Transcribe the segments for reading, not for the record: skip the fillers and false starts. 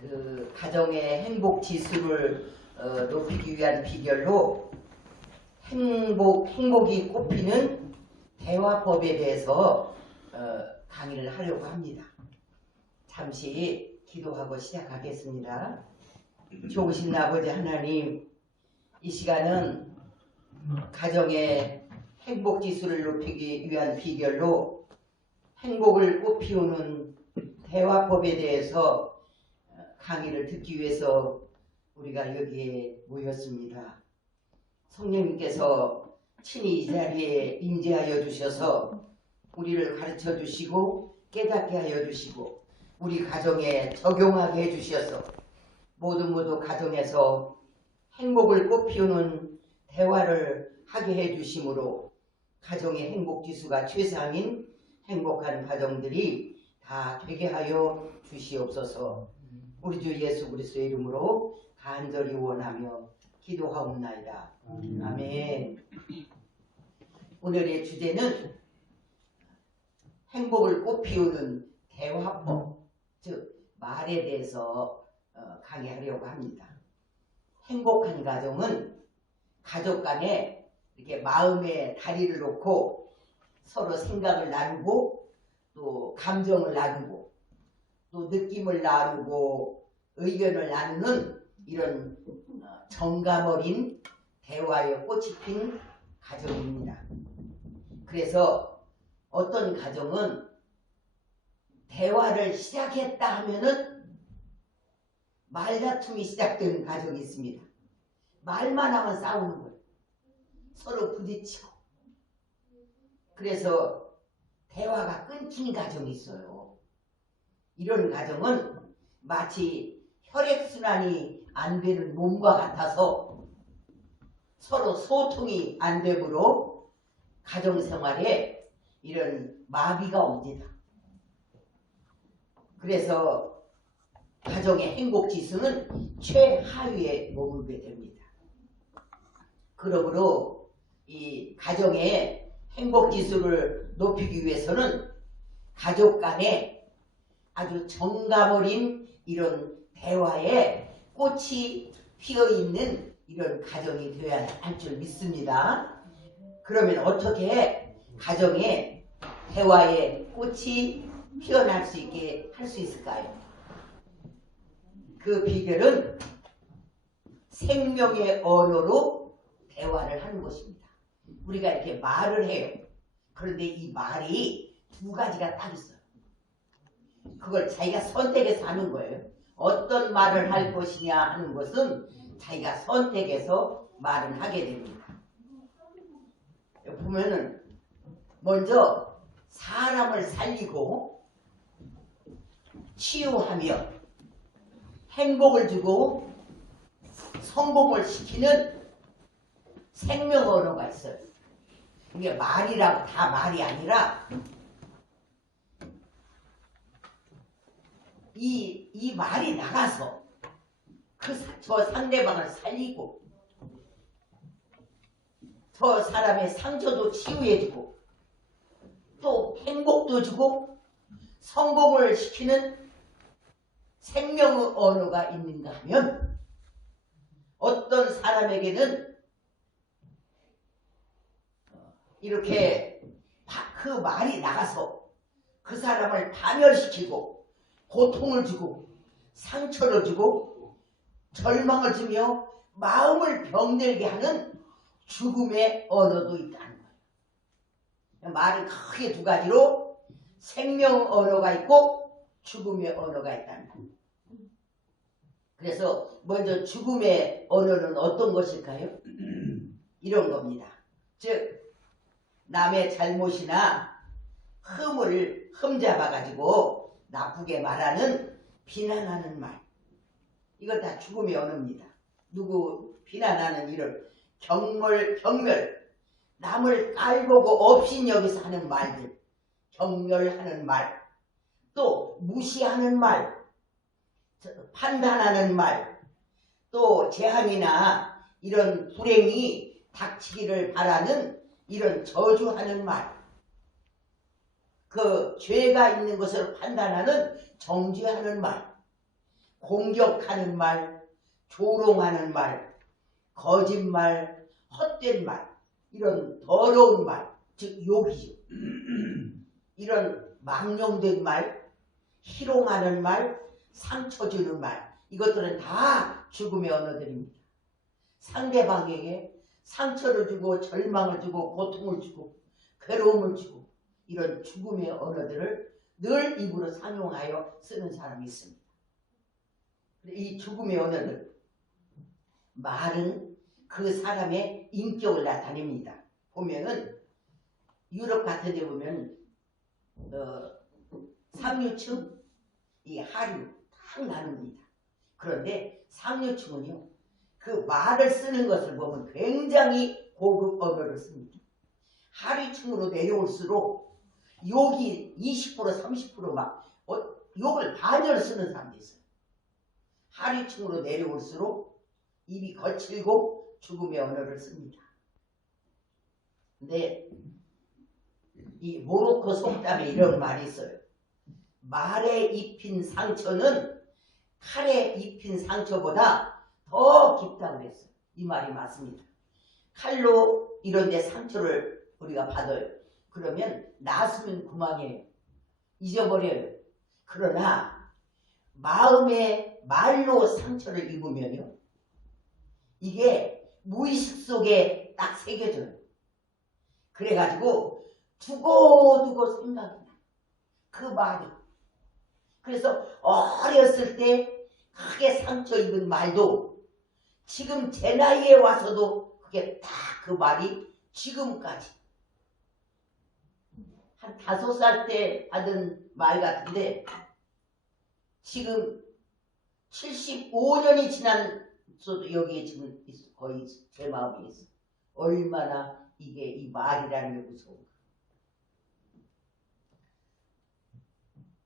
그 가정의 행복 지수를 높이기 위한 비결로 행복이 꽃피는 대화법에 대해서 강의를 하려고 합니다. 잠시 기도하고 시작하겠습니다. 좋으신 아버지 하나님, 이 시간은 가정의 행복 지수를 높이기 위한 비결로 행복을 꽃피우는 대화법에 대해서 강의를 듣기 위해서 우리가 여기에 모였습니다. 성령님께서 친히 이 자리에 임재하여 주셔서 우리를 가르쳐 주시고 깨닫게 하여 주시고 우리 가정에 적용하게 해 주셔서 모두 가정에서 행복을 꽃피우는 대화를 하게 해 주심으로 가정의 행복지수가 최상인 행복한 가정들이 다 되게 하여 주시옵소서. 우리 주 예수 그리스도의 이름으로 간절히 원하며 기도하옵나이다. 아멘. 오늘의 주제는 행복을 꽃피우는 대화법, 즉 말에 대해서 강의하려고 합니다. 행복한 가정은 가족 간에 이렇게 마음에 다리를 놓고 서로 생각을 나누고 또 감정을 나누고 또 느낌을 나누고 의견을 나누는 이런 정감 어린 대화의 꽃이 핀 가정입니다. 그래서 어떤 가정은 대화를 시작했다 하면은 말다툼이 시작되는 가정이 있습니다. 말만 하면 싸우는 거예요. 서로 부딪히고. 그래서 대화가 끊긴 가정이 있어요. 이런 가정은 마치 혈액순환이 안 되는 몸과 같아서 서로 소통이 안 되므로 가정생활에 이런 마비가 옵니다. 그래서 가정의 행복지수는 최하위에 머물게 됩니다. 그러므로 이 가정의 행복지수를 높이기 위해서는 가족 간에 아주 정감 어린 이런 대화에 꽃이 피어있는 이런 가정이 되어야 할 줄 믿습니다. 그러면 어떻게 가정에 대화에 꽃이 피어날 수 있게 할 수 있을까요? 그 비결은 생명의 언어로 대화를 하는 것입니다. 우리가 이렇게 말을 해요. 그런데 이 말이 두 가지가 딱 있어요. 그걸 자기가 선택해서 하는 거예요. 어떤 말을 할 것이냐 하는 것은 자기가 선택해서 말을 하게 됩니다. 보면은 먼저 사람을 살리고 치유하며 행복을 주고 성공을 시키는 생명 언어가 있어요. 이게 말이라고 다 말이 아니라 이 말이 나가서 저 상대방을 살리고 저 사람의 상처도 치유해주고 또 행복도 주고 성공을 시키는 생명 언어가 있는가 하면 어떤 사람에게는 이렇게 그 말이 나가서 그 사람을 파멸시키고 고통을 주고 상처를 주고 절망을 주며 마음을 병들게 하는 죽음의 언어도 있다는 거예요. 말은 크게 두 가지로 생명 언어가 있고 죽음의 언어가 있다는 거예요. 그래서 먼저 죽음의 언어는 어떤 것일까요? 이런 겁니다. 즉 남의 잘못이나 흠을 흠잡아가지고 나쁘게 말하는 비난하는 말. 이건 다 죽음의 언어입니다. 누구 비난하는 이런 경멸, 남을 깔보고 업신여기서 하는 말들, 경멸하는 말, 또 무시하는 말, 판단하는 말, 또 재앙이나 이런 불행이 닥치기를 바라는 이런 저주하는 말, 그 죄가 있는 것을 판단하는 정죄하는 말, 공격하는 말, 조롱하는 말, 거짓말, 헛된 말, 이런 더러운 말, 즉 욕이죠. 이런 망령된 말, 희롱하는 말, 상처 주는 말, 이것들은 다 죽음의 언어들입니다. 상대방에게 상처를 주고 절망을 주고 고통을 주고 괴로움을 주고 이런 죽음의 언어들을 늘 입으로 상용하여 쓰는 사람이 있습니다. 이 죽음의 언어들, 말은 그 사람의 인격을 나타냅니다. 보면은 유럽 같은 데 보면 상류층, 이 하류 딱 나눕니다. 그런데 상류층은요, 그 말을 쓰는 것을 보면 굉장히 고급 언어를 씁니다. 하류층으로 내려올수록 욕이 20% 30% 욕을 반절 쓰는 사람도 있어요. 하류층으로 내려올수록 입이 거칠고 죽음의 언어를 씁니다. 근데 이 모로코 속담에 이런 말이 있어요. 말에 입힌 상처는 칼에 입힌 상처보다 더 깊다고 그랬어요. 이 말이 맞습니다. 칼로 이런 데 상처를 우리가 받아요. 그러면 나으면 그만이에요. 잊어버려요. 그러나 마음에 말로 상처를 입으면요, 이게 무의식 속에 딱 새겨져요. 그래가지고 두고두고 생각이 나요. 그 말이. 그래서 어렸을 때 크게 상처 입은 말도 지금 제 나이에 와서도 그게 딱 그 말이 지금까지 한 5살 때 하던 말 같은데 지금 75년이 지났어도 여기에 지금 있어. 거의 제 마음에 있어. 얼마나 이게 이 말이라는 게 무서운가.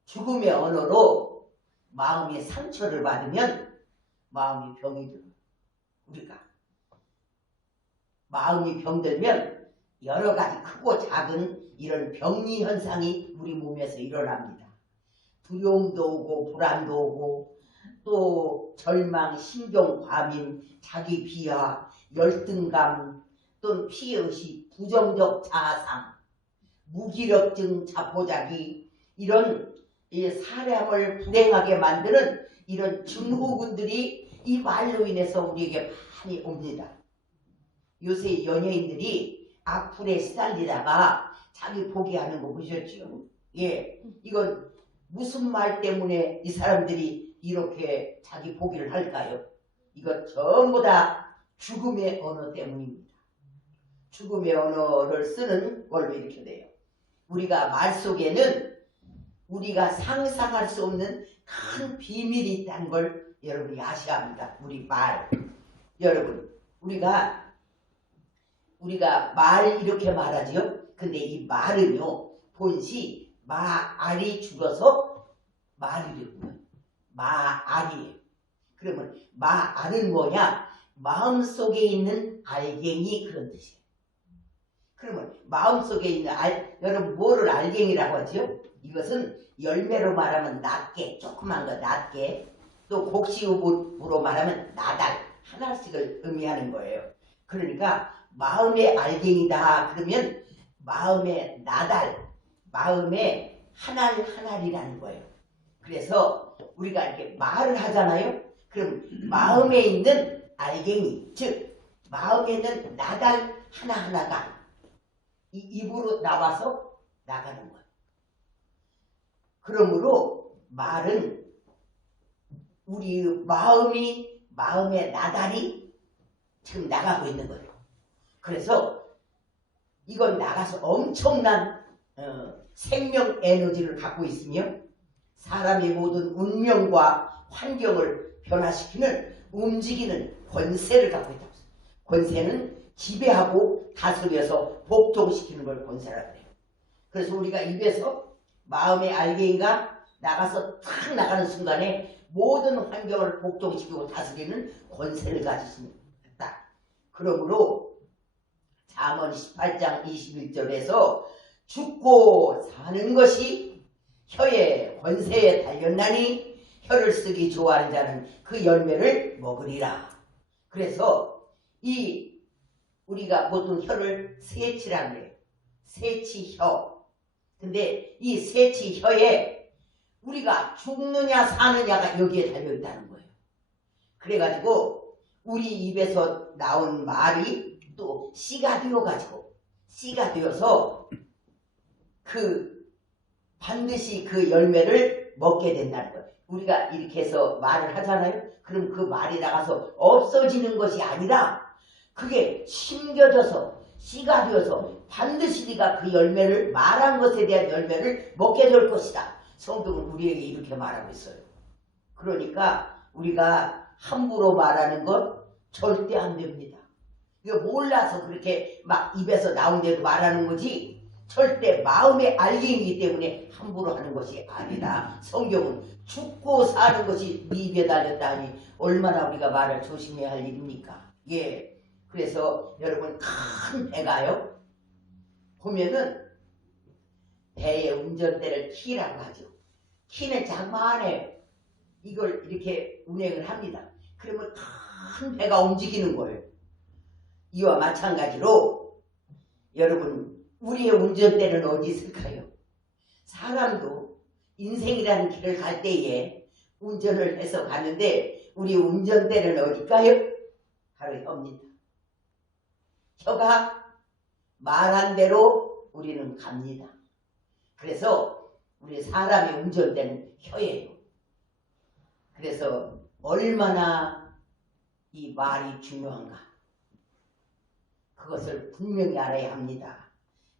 죽음의 언어로 마음의 상처를 받으면 마음이 병이 들어요. 우리가 마음이 병들면 여러 가지 크고 작은 이런 병리 현상이 우리 몸에서 일어납니다. 두려움도 오고 불안도 오고 또 절망, 신경 과민, 자기 비하, 열등감, 또는 피해의식, 부정적 자아상, 무기력증, 자포자기, 이런 사람을 불행하게 만드는 이런 증후군들이 이 말로 인해서 우리에게 많이 옵니다. 요새 연예인들이 악플에 시달리다가 자기 포기하는 거 보셨죠? 예, 이건 무슨 말 때문에 이 사람들이 이렇게 자기 포기를 할까요? 이건 전부 다 죽음의 언어 때문입니다. 죽음의 언어를 쓰는 걸로 이렇게 돼요. 우리가 말 속에는 우리가 상상할 수 없는 큰 비밀이 있다는 걸 여러분이 아셔야 합니다. 우리 말. 여러분, 우리가 말 이렇게 말하지요. 근데 이 말은요, 본시 마알이 죽어서 말이 됐고요. 마알이에요. 그러면 마알은 뭐냐? 마음속에 있는 알갱이, 그런 뜻이에요. 그러면 마음속에 있는 여러분 뭐를 알갱이라고 하죠? 이것은 열매로 말하면 낱개, 조그만 거 낱개, 또 곡식으로 말하면 나달, 하나씩을 의미하는 거예요. 그러니까 마음의 알갱이다 그러면 마음의 나달, 마음의 하나이라는 거예요. 그래서 우리가 이렇게 말을 하잖아요. 그럼 마음에 있는 알갱이, 즉 마음에 있는 나달 하나하나가 이 입으로 나와서 나가는 거예요. 그러므로 말은 우리 마음의 나달이 지금 나가고 있는 거예요. 그래서 이건 나가서 엄청난 생명 에너지를 갖고 있으며 사람의 모든 운명과 환경을 변화시키는 움직이는 권세를 갖고 있다고 했어요. 권세는 지배하고 다스려서 복종시키는 걸 권세라고 해요. 그래서 우리가 입에서 마음의 알갱이가 나가서 탁 나가는 순간에 모든 환경을 복종시키고 다스리는 권세를 가지십니다. 그러므로 잠언 18장 21절에서 죽고 사는 것이 혀의 권세에 달렸나니 혀를 쓰기 좋아하는 자는 그 열매를 먹으리라. 그래서 우리가 보통 혀를 세치라고 그래요. 세치혀. 근데 이 세치혀에 우리가 죽느냐 사느냐가 여기에 달려있다는 거예요. 그래가지고 우리 입에서 나온 말이 또 씨가 되어가지고 씨가 되어서 반드시 그 열매를 먹게 된다는 거예요. 우리가 이렇게 해서 말을 하잖아요. 그럼 그 말이 나가서 없어지는 것이 아니라 그게 심겨져서 씨가 되어서 반드시 네가 그 열매를 말한 것에 대한 열매를 먹게 될 것이다. 성경은 우리에게 이렇게 말하고 있어요. 그러니까 우리가 함부로 말하는 것 절대 안 됩니다. 이거 몰라서 그렇게 막 입에서 나온 대로 말하는 거지 절대 마음의 알림이기 때문에 함부로 하는 것이 아니다. 성경은 죽고 사는 것이 네 입에 달렸다 하니 얼마나 우리가 말을 조심해야 할 일입니까? 예. 그래서 여러분 큰 배가요. 보면은 배의 운전대를 키라고 하죠. 키는 장만해요. 이걸 이렇게 운행을 합니다. 그러면 큰 배가 움직이는 거예요. 이와 마찬가지로 여러분 우리의 운전대는 어디 있을까요? 사람도 인생이라는 길을 갈 때에 운전을 해서 가는데 우리 운전대는 어딜까요? 바로 혀입니다. 혀가 말한 대로 우리는 갑니다. 그래서 우리 사람의 운전대는 혀예요. 그래서 얼마나 이 말이 중요한가 그것을 분명히 알아야 합니다.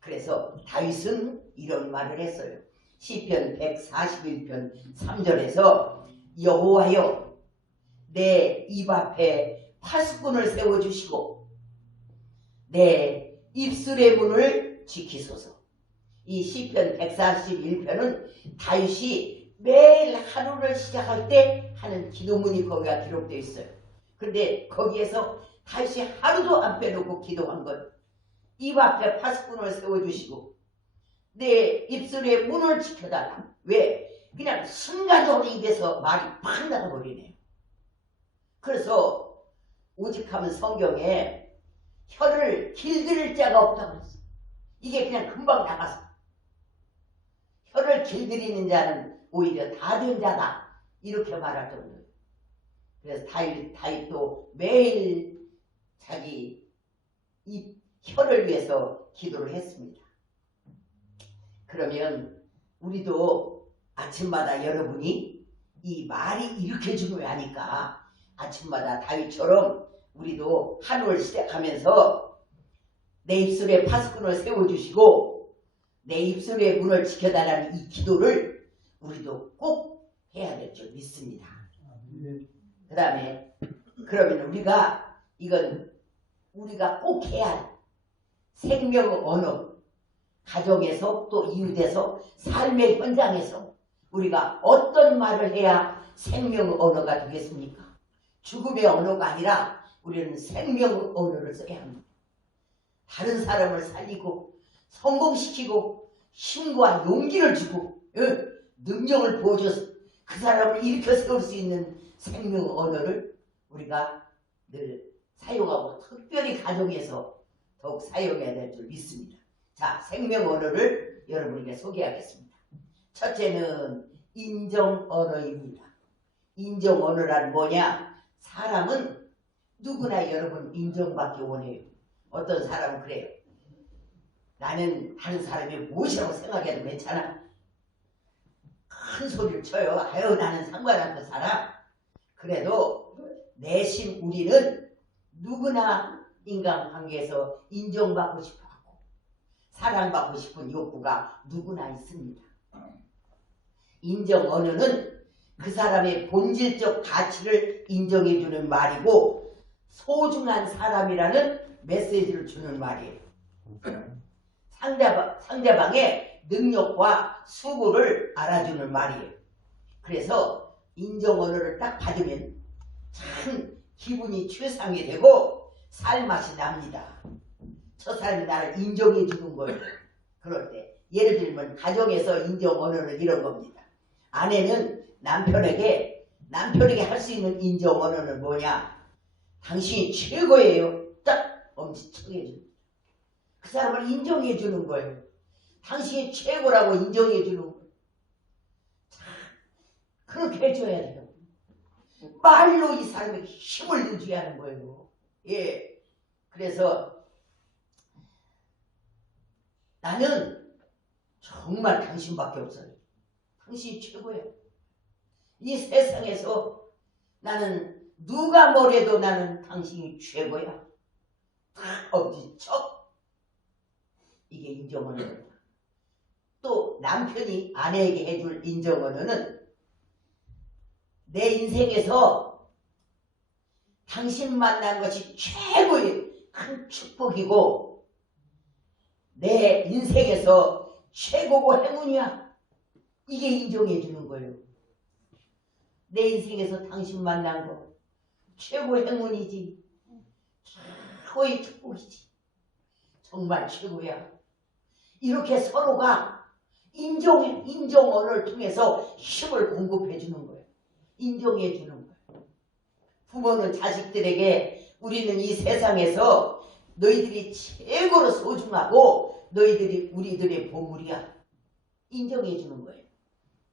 그래서 다윗은 이런 말을 했어요. 시편 141편 3절에서 여호와여 내 입 앞에 파수꾼을 세워주시고 내 입술의 문을 지키소서. 이 시편 141편은 다윗이 매일 하루를 시작할 때 하는 기도문이 거기가 기록되어 있어요. 그런데 거기에서 다윗이 하루도 안 빼놓고 기도한 것. 입 앞에 파수꾼을 세워주시고 내 입술의 문을 지켜달라. 왜? 그냥 순간적으로 입에서 말이 팍 나가버리네요. 그래서 오직하면 성경에 혀를 길들일 자가 없다고 했어. 이게 그냥 금방 나가서 혀를 길들이는 자는 오히려 다 된 자다. 이렇게 말할 정도예요. 그래서 다윗도 매일 자기 입 혀를 위해서 기도를 했습니다. 그러면 우리도 아침마다 여러분이 이 말이 이렇게 중요하니까 아침마다 다윗처럼 우리도 하루를 시작하면서 내 입술에 파수꾼을 세워주시고 내 입술의 문을 지켜달라는 이 기도를 우리도 꼭 해야 될 줄 믿습니다. 그 다음에 그러면 이건 우리가 꼭 해야 할 생명 언어, 가정에서 또 이웃에서 삶의 현장에서 우리가 어떤 말을 해야 생명 언어가 되겠습니까? 죽음의 언어가 아니라 우리는 생명 언어를 써야 합니다. 다른 사람을 살리고 성공시키고 힘과 용기를 주고 능력을 보여줘서 그 사람을 일으켜 세울 수 있는 생명 언어를 우리가 늘 사용하고 특별히 가정에서 더욱 사용해야 될 줄 믿습니다. 자, 생명 언어를 여러분에게 소개하겠습니다. 첫째는 인정 언어입니다. 인정 언어란 뭐냐? 사람은 누구나 여러분 인정받기 원해요. 어떤 사람은 그래요. 나는 다른 사람이 무엇이라고 생각해도 괜찮아. 큰 소리를 쳐요. 아유 나는 상관없는 사람. 그래도 내심 우리는 누구나 인간관계에서 인정받고 싶어하고 사랑받고 싶은 욕구가 누구나 있습니다. 인정 언어는 그 사람의 본질적 가치를 인정해주는 말이고 소중한 사람이라는 메시지를 주는 말이에요. 상대방의 능력과 수고를 알아주는 말이에요. 그래서 인정 언어를 딱 받으면 참 기분이 최상이 되고 살맛이 납니다. 저 사람이 나를 인정해 주는 거예요. 그럴 때 예를 들면 가정에서 인정 언어는 이런 겁니다. 아내는 남편에게 남편에게 할 수 있는 인정 언어는 뭐냐? 당신이 최고예요. 딱 엄지척 해주는. 그 사람을 인정해 주는 거예요. 당신이 최고라고 인정해 주는 거예요. 자, 그렇게 해줘야 돼요. 말로 이 사람에게 힘을 유지하는 거예요. 예. 그래서 나는 정말 당신밖에 없어요. 당신이 최고예요. 이 세상에서 나는 누가 뭐래도 나는 당신이 최고야. 다 엄지척. 이게 인정언어입니다. 또 남편이 아내에게 해줄 인정언어는 내 인생에서 당신 만난 것이 최고의 큰 축복이고 내 인생에서 최고고 행운이야. 이게 인정해 주는 거예요. 내 인생에서 당신 만난 거 최고의 행운이지. 최고의 축복이지. 정말 최고야. 이렇게 서로가 인정언어를 통해서 힘을 공급해 주는 거예요. 인정해 주는 거예요. 부모는 자식들에게 우리는 이 세상에서 너희들이 최고로 소중하고 너희들이 우리들의 보물이야. 인정해 주는 거예요.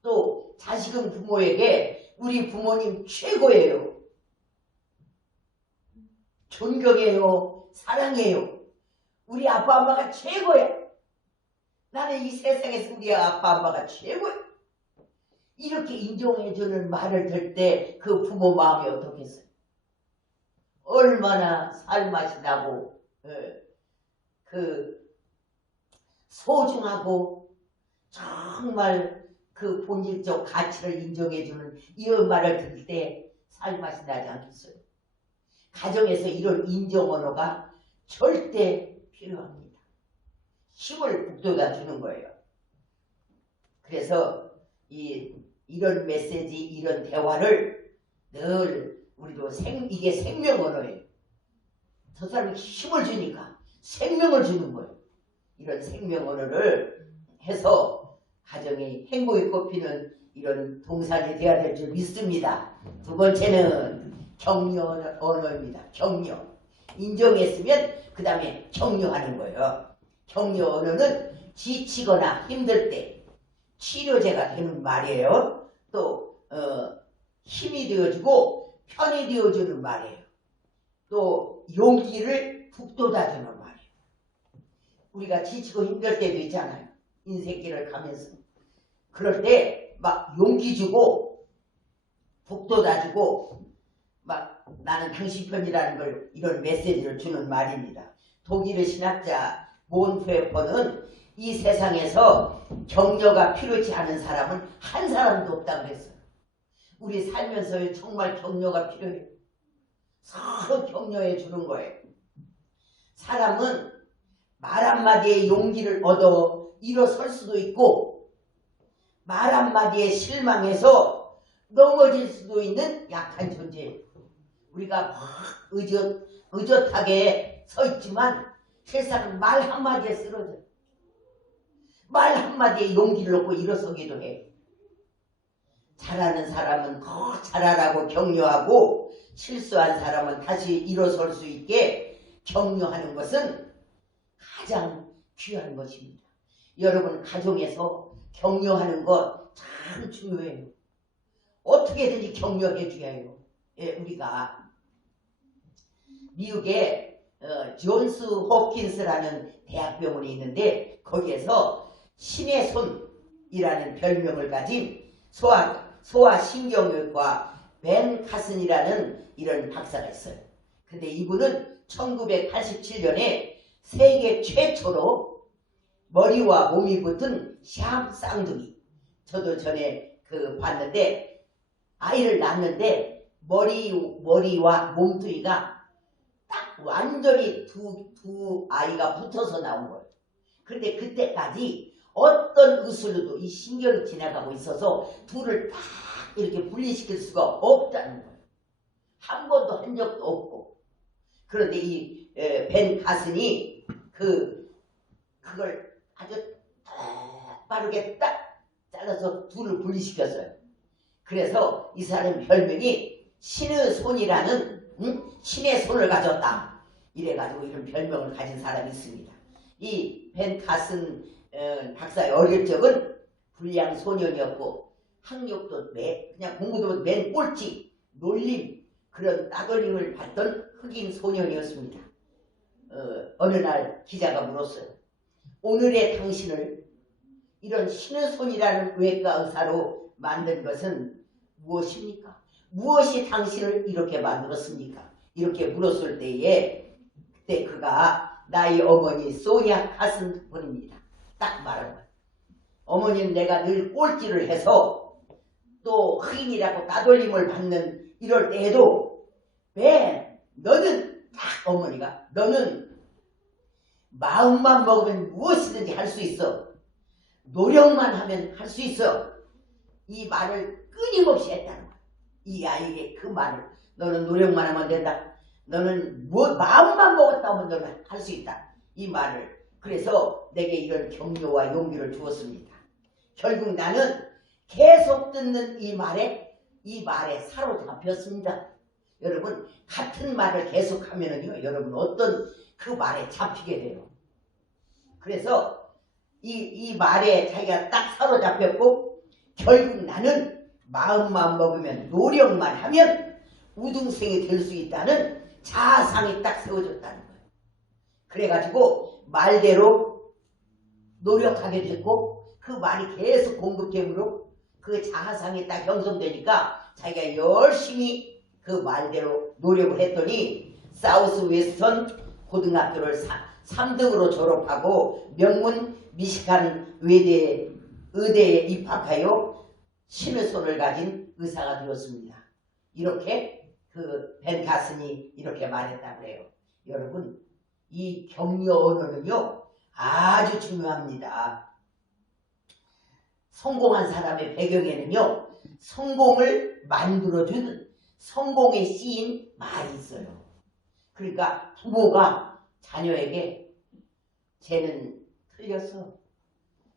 또 자식은 부모에게 우리 부모님 최고예요. 존경해요. 사랑해요. 우리 아빠 엄마가 최고야. 나는 이 세상에서 우리 아빠 엄마가 최고야. 이렇게 인정해주는 말을 들 때 그 부모 마음이 어떻겠어요? 얼마나 살맛이 나고 그 소중하고 정말 그 본질적 가치를 인정해주는 이런 말을 들을 때 살맛이 나지 않겠어요? 가정에서 이런 인정 언어가 절대 필요합니다. 힘을 북돋아 주는 거예요. 그래서 이런 메시지, 이런 대화를 늘 우리도 이게 생명 언어예요. 저 사람이 힘을 주니까 생명을 주는 거예요. 이런 생명 언어를 해서 가정이 행복이 꼽히는 이런 동산이 되어야 될 줄 믿습니다. 두 번째는 격려 언어입니다. 격려. 인정했으면 그 다음에 격려하는 거예요. 격려 언어는 지치거나 힘들 때 치료제가 되는 말이에요. 또 힘이 되어주고 편이 되어주는 말이에요. 또 용기를 북돋아주는 말이에요. 우리가 지치고 힘들 때도 있잖아요. 인생길을 가면서. 그럴 때 막 용기 주고 북돋아주고 막 나는 당신 편이라는 걸 이런 메시지를 주는 말입니다. 독일의 신학자 몬페퍼는 이 세상에서 격려가 필요치 않은 사람은 한 사람도 없다고 그랬어요. 우리 살면서 정말 격려가 필요해요. 서로 격려해 주는 거예요. 사람은 말 한마디에 용기를 얻어 일어설 수도 있고 말 한마디에 실망해서 넘어질 수도 있는 약한 존재예요. 우리가 막 의젓하게 서 있지만 세상은 말 한마디에 쓰러져요. 말 한마디에 용기를 얻고 일어서기도 해요. 잘하는 사람은 더 잘하라고 격려하고 실수한 사람은 다시 일어설 수 있게 격려하는 것은 가장 귀한 것입니다. 여러분 가정에서 격려하는 것 참 중요해요. 어떻게든지 격려해 줘야 해요. 예, 우리가 미국에 존스 홉킨스라는 대학병원이 있는데 거기에서 신의 손이라는 별명을 가진 소아신경외과 벤 카슨이라는 이런 박사가 있어요. 근데 이분은 1987년에 세계 최초로 머리와 몸이 붙은 샴 쌍둥이. 저도 전에 봤는데 아이를 낳는데 머리와 몸뚱이가 딱 완전히 두 아이가 붙어서 나온 거예요. 그런데 그때까지 어떤 의술로도 이 신경이 지나가고 있어서 둘을 딱 이렇게 분리시킬 수가 없다는 거예요. 한 번도 한 적도 없고. 그런데 이 벤 카슨이 그걸 아주 딱 빠르게 딱 잘라서 둘을 분리시켰어요. 그래서 이 사람 별명이 신의 손이라는 신의 손을 가졌다. 이래가지고 이런 별명을 가진 사람이 있습니다. 이 벤 카슨 박사의 어릴 적은 불량 소년이었고 학력도 그냥 공부도 맨 꼴찌, 놀림, 그런 따돌림을 받던 흑인 소년이었습니다. 어느 날 기자가 물었어요. 오늘의 당신을 이런 신의 손이라는 외과 의사로 만든 것은 무엇입니까? 무엇이 당신을 이렇게 만들었습니까? 이렇게 물었을 때에 그때 그가 나의 어머니 소냐 카슨 분입니다. 딱 말한 거예요. 어머니는 내가 늘 꼴찌를 해서 또 흑인이라고 따돌림을 받는 이럴 때에도 왜 너는 딱 어머니가 너는 마음만 먹으면 무엇이든지 할 수 있어. 노력만 하면 할 수 있어. 이 말을 끊임없이 했다는 거야. 이 아이에게 그 말을 너는 노력만 하면 된다. 너는 마음만 먹었다 하면 너는 할 수 있다. 이 말을 그래서 내게 이런 격려와 용기를 주었습니다. 결국 나는 계속 듣는 이 말에 사로잡혔습니다. 여러분 같은 말을 계속하면은요 여러분 어떤 그 말에 잡히게 돼요. 그래서 이 말에 자기가 딱 사로잡혔고 결국 나는 마음만 먹으면 노력만 하면 우등생이 될 수 있다는 자아상이 딱 세워졌다는 거예요. 그래가지고 말대로 노력하게 됐고 그 말이 계속 공급되므로 그 자아상이 딱 형성되니까 자기가 열심히 그 말대로 노력을 했더니 사우스 웨스턴 고등학교를 3등으로 졸업하고 명문 미시간 의대에 입학하여 신의 손을 가진 의사가 되었습니다. 이렇게 그 벤 카슨이 이렇게 말했다고 해요. 여러분 이 격려 언어는요 아주 중요합니다. 성공한 사람의 배경에는요 성공을 만들어주는 성공의 씌인 말이 있어요. 그러니까 부모가 자녀에게 쟤는 틀렸어.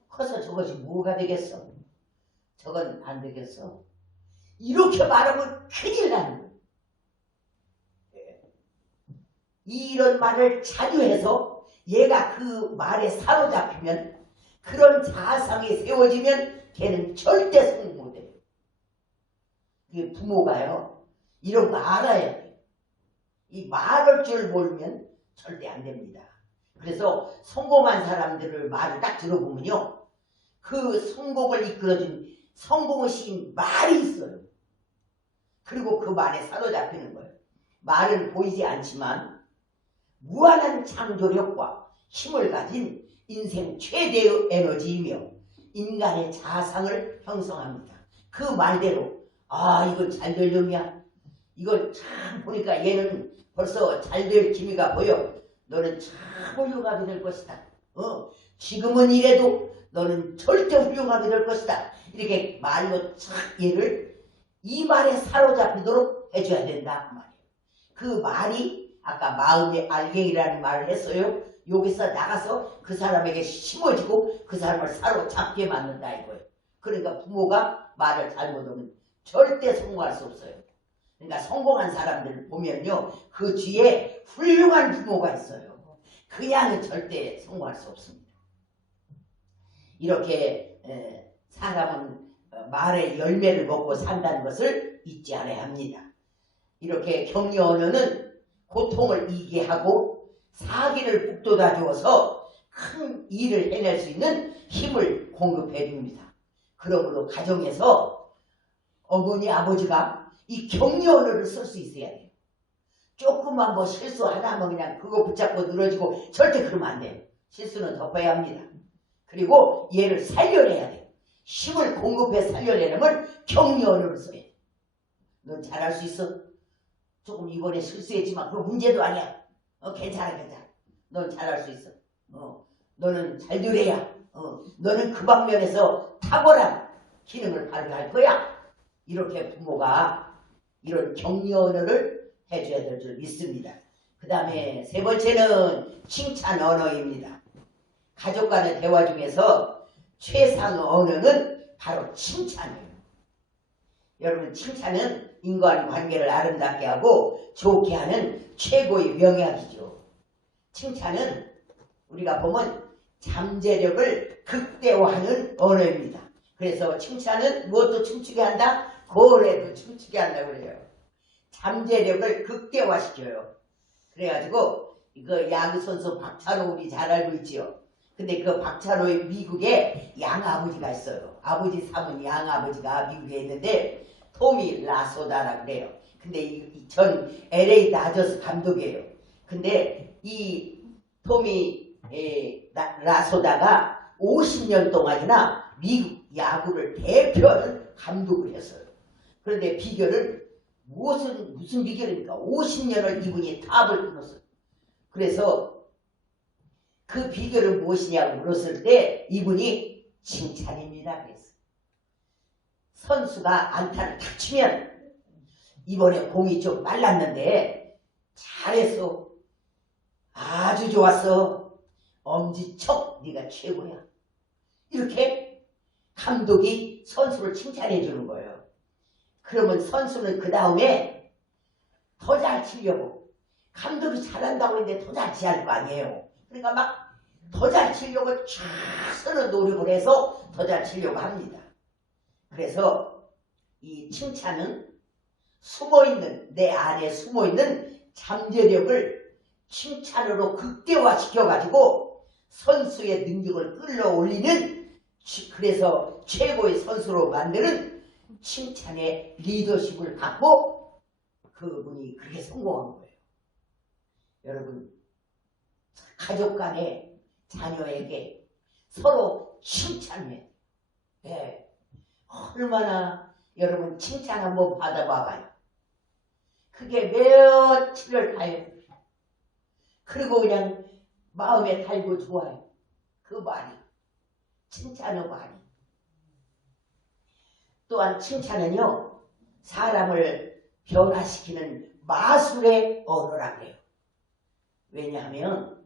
커서 저것이 뭐가 되겠어. 저건 안 되겠어. 이렇게 말하면 큰일 나는 거예요. 이런 말을 자주 해서 얘가 그 말에 사로잡히면 그런 자아상이 세워지면 걔는 절대 성공 못해요. 이게 부모가요 이런 거 알아야 돼요. 이 말할 줄 모르면 절대 안 됩니다. 그래서 성공한 사람들을 말을 딱 들어보면요 그 성공을 이끌어준 성공의 시인 말이 있어요. 그리고 그 말에 사로잡히는 거예요. 말은 보이지 않지만 무한한 창조력과 힘을 가진 인생 최대의 에너지이며 인간의 자아상을 형성합니다. 그 말대로 이건 잘 될 놈이야. 이걸 참 보니까 얘는 벌써 잘 될 기미가 보여. 너는 참 훌륭하게 될 것이다. 지금은 이래도 너는 절대 훌륭하게 될 것이다. 이렇게 말로 참 얘를 이 말에 사로잡히도록 해줘야 된다. 그 말이에요. 그 말이 아까 마음의 알갱이라는 말을 했어요. 여기서 나가서 그 사람에게 심어지고 그 사람을 사로잡게 만든다 이거예요. 그러니까 부모가 말을 잘못하면 절대 성공할 수 없어요. 그러니까 성공한 사람들을 보면요 그 뒤에 훌륭한 부모가 있어요. 그냥은 절대 성공할 수 없습니다. 이렇게 사람은 말의 열매를 먹고 산다는 것을 잊지 않아야 합니다. 이렇게 격려 언어는 고통을 이기게 하고 사기를 북돋아 주어서 큰 일을 해낼 수 있는 힘을 공급해 줍니다. 그러므로 가정에서 어머니 아버지가 이 격려 언어를 쓸 수 있어야 돼요. 조금만 뭐 실수 하나 하면 그냥 그거 붙잡고 늘어지고 절대 그러면 안 돼요. 실수는 덮어야 합니다. 그리고 얘를 살려내야 돼요. 힘을 공급해 살려내려면 격려 언어를 써야 돼요. 넌 잘할 수 있어. 조금 이번에 실수했지만 그거 문제도 아니야. 괜찮아. 넌 잘할 수 있어. 너는 잘 되래야. 너는 그 방면에서 탁월한 기능을 발휘할 거야. 이렇게 부모가 이런 격려 언어를 해줘야 될 줄 믿습니다. 그 다음에 세 번째는 칭찬 언어입니다. 가족 간의 대화 중에서 최상 언어는 바로 칭찬이에요. 여러분 칭찬은 인간관계를 아름답게 하고 좋게 하는 최고의 명약이죠. 칭찬은 우리가 보면 잠재력을 극대화하는 언어입니다. 그래서 칭찬은 무엇도 춤추게 한다? 고래도 춤추게 한다고 그래요. 잠재력을 극대화시켜요. 그래가지고 이거 야구 선수 박찬호 우리 잘 알고 있지요. 근데 그 박찬호의 미국에 양아버지가 있어요. 아버지 사문 양아버지가 미국에 있는데 토미 라소다라 그래요. 근데 전 LA 다저스 감독이에요. 근데 이 토미 라소다가 50년 동안이나 미국 야구를 대표하는 감독을 했어요. 그런데 비결은 무슨 비결입니까? 50년을 이분이 탑을 끊었어요. 그래서 그 비결은 무엇이냐고 물었을 때 이분이 칭찬입니다 그랬어요. 선수가 안타를 탁 치면 이번에 공이 좀 빨랐는데 잘했어. 아주 좋았어. 엄지척 네가 최고야. 이렇게 감독이 선수를 칭찬해 주는 거예요. 그러면 선수는 그 다음에 더 잘 치려고 감독이 잘한다고 했는데 더 잘 치야 할 거 아니에요. 그러니까 막 더 잘 치려고 최선의 노력을 해서 더 잘 치려고 합니다. 그래서 이 칭찬은 숨어있는 내 안에 숨어있는 잠재력을 칭찬으로 극대화시켜가지고 선수의 능력을 끌어올리는 그래서 최고의 선수로 만드는 칭찬의 리더십을 갖고 그분이 그렇게 성공한 거예요. 여러분 가족 간에 자녀에게 서로 칭찬해. 네. 얼마나 여러분 칭찬 한번 받아봐봐요. 그게 며칠을 가요. 그리고 그냥 마음에 달고 좋아요. 그 말이 칭찬의 말이. 또한 칭찬은요 사람을 변화시키는 마술의 언어라 그래요. 왜냐하면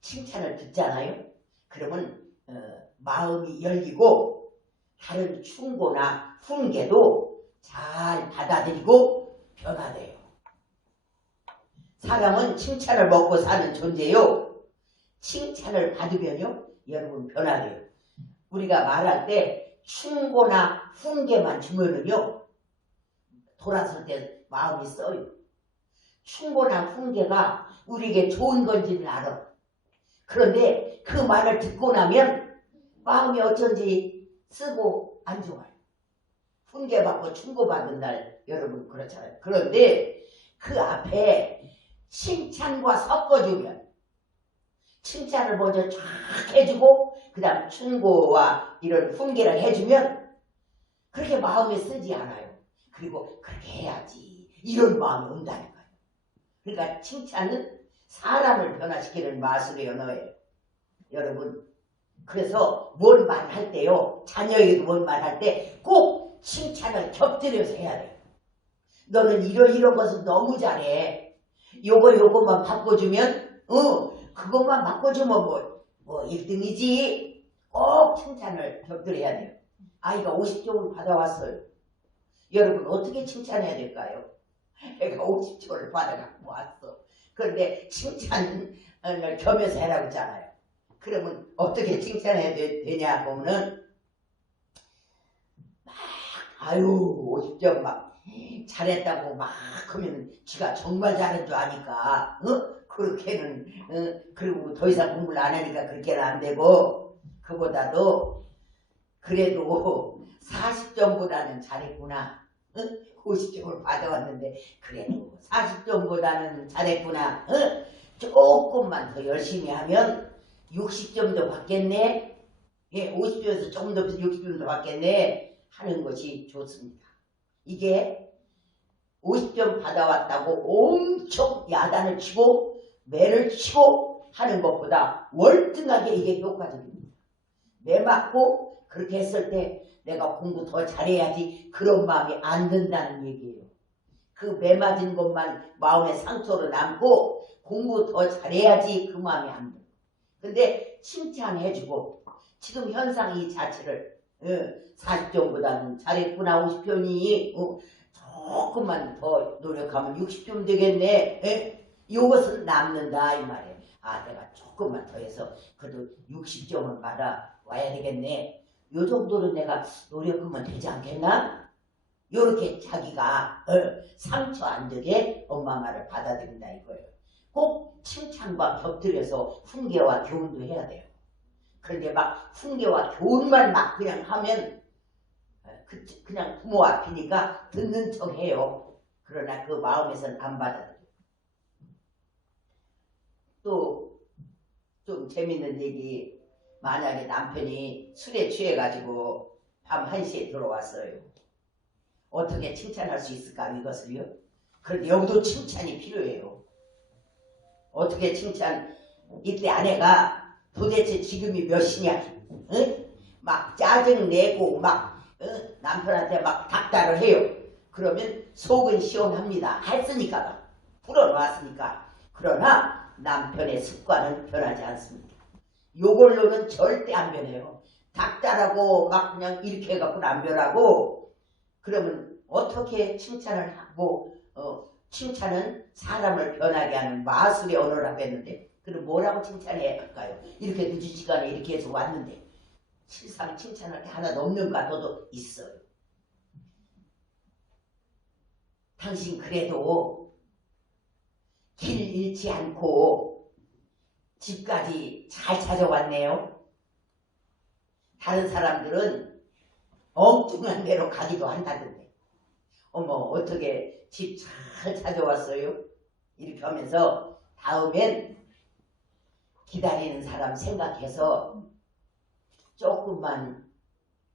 칭찬을 듣잖아요. 그러면 마음이 열리고 다른 충고나 훈계도 잘 받아들이고 변화돼요. 사람은 칭찬을 먹고 사는 존재요. 칭찬을 받으면요 여러분 변화돼요. 우리가 말할 때 충고나 훈계만 주면은요 돌아설 때 마음이 써요. 충고나 훈계가 우리에게 좋은 건지는 알아. 그런데 그 말을 듣고 나면 마음이 어쩐지 쓰고 안 좋아요. 훈계받고 충고받은 날 여러분 그렇잖아요. 그런데 그 앞에 칭찬과 섞어주면 칭찬을 먼저 쫙 해주고 그 다음 충고와 이런 훈계를 해주면 그렇게 마음에 쓰지 않아요. 그리고 그렇게 해야지 이런 마음이 온다니까요. 그러니까 칭찬은 사람을 변화시키는 마술의 언어예요. 여러분 그래서 뭔 말할 때요 자녀에게도 뭔 말할 때 꼭 칭찬을 곁들여서 해야 돼요. 너는 이런 것은 너무 잘해. 요것만 바꿔주면 그것만 바꿔주면 뭐 1등이지. 꼭 칭찬을 곁들여야 돼요. 아이가 50점을 받아왔어요. 여러분 어떻게 칭찬해야 될까요? 애가 50점을 받아갖고 왔어. 그런데 칭찬을 겸해서 해라고 했잖아요. 그러면 어떻게 칭찬해야 되냐 보면은 막 아유 50점 막 잘했다고 막 하면 지가 정말 잘한 줄 아니까 그렇게는 그리고 더 이상 공부를 안 하니까 그렇게는 안 되고 그보다도 그래도 40점보다는 잘했구나. 50점을 받아왔는데 그래도 40점보다는 잘했구나. 조금만 더 열심히 하면 60점도 받겠네. 예, 50점에서 조금 더 60점도 받겠네 하는 것이 좋습니다. 이게 50점 받아왔다고 엄청 야단을 치고 매를 치고 하는 것보다 월등하게 이게 효과적입니다. 매 맞고 그렇게 했을 때 내가 공부 더 잘해야지 그런 마음이 안 든다는 얘기예요. 그 매 맞은 것만 마음의 상처로 남고 공부 더 잘해야지 그 마음이 안 돼. 근데 칭찬해주고 지금 현상 이 자체를 40점보다는 잘했구나 50점이 조금만 더 노력하면 60점 되겠네. 이것은 남는다 이 말이에요. 아 내가 조금만 더 해서 그래도 60점을 받아 와야 되겠네. 요 정도로 내가 노력하면 되지 않겠나? 요렇게 자기가 상처 안 되게 엄마 말을 받아들인다 이거예요. 꼭 칭찬과 곁들여서 훈계와 교훈도 해야 돼요. 그런데 막 훈계와 교훈만 막 그냥 하면 그냥 부모 앞이니까 듣는 척 해요. 그러나 그 마음에서는 안 받아들여요. 또 좀 재밌는 얘기, 만약에 남편이 술에 취해가지고 밤 1시에 들어왔어요. 어떻게 칭찬할 수 있을까 이것을요? 그런데 여기도 칭찬이 필요해요. 어떻게 칭찬, 이때 아내가 도대체 지금이 몇 시냐? 막 짜증내고 막 남편한테 막 닥달을 해요. 그러면 속은 시원합니다. 했으니까 막 풀어놓았으니까. 그러나 남편의 습관은 변하지 않습니다. 요걸로는 절대 안 변해요. 닥달하고 막 그냥 이렇게 해갖고는 안 변하고. 그러면 어떻게 칭찬을 하고 칭찬은 사람을 변하게 하는 마술의 언어라고 했는데 그럼 뭐라고 칭찬해야 할까요? 이렇게 늦은 시간에 이렇게 해서 왔는데 실상 칭찬할 게 하나도 없는가? 너도 있어요. 당신 그래도 길 잃지 않고 집까지 잘 찾아왔네요. 다른 사람들은 엉뚱한 데로 가기도 한다던데. 어머 어떻게 집 잘 찾아왔어요? 이렇게 하면서 다음엔 기다리는 사람 생각해서 조금만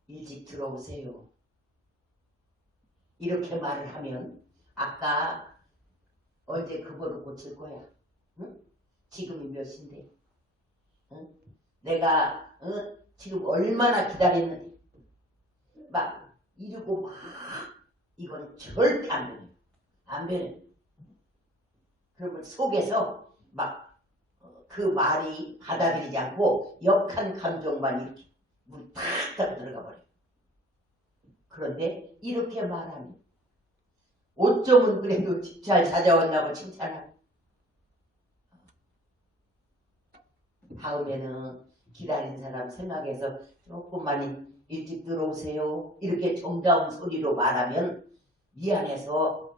일찍 들어오세요. 이렇게 말을 하면 아까 언제 그거를 고칠 거야? 응? 지금이 몇 시인데? 응? 내가 지금 얼마나 기다렸는데 막 이러고 막 이건 절대 안 변해. 안 변해. 그러면 속에서 막 그 말이 받아들이지 않고 역한 감정만 이렇게 물 탁 들어가 버려요. 그런데 이렇게 말하면 어쩌면 그래도 집 잘 찾아왔냐고 칭찬하고 다음에는 기다린 사람 생각해서 조금만 일찍 들어오세요. 이렇게 정다운 소리로 말하면 미안해서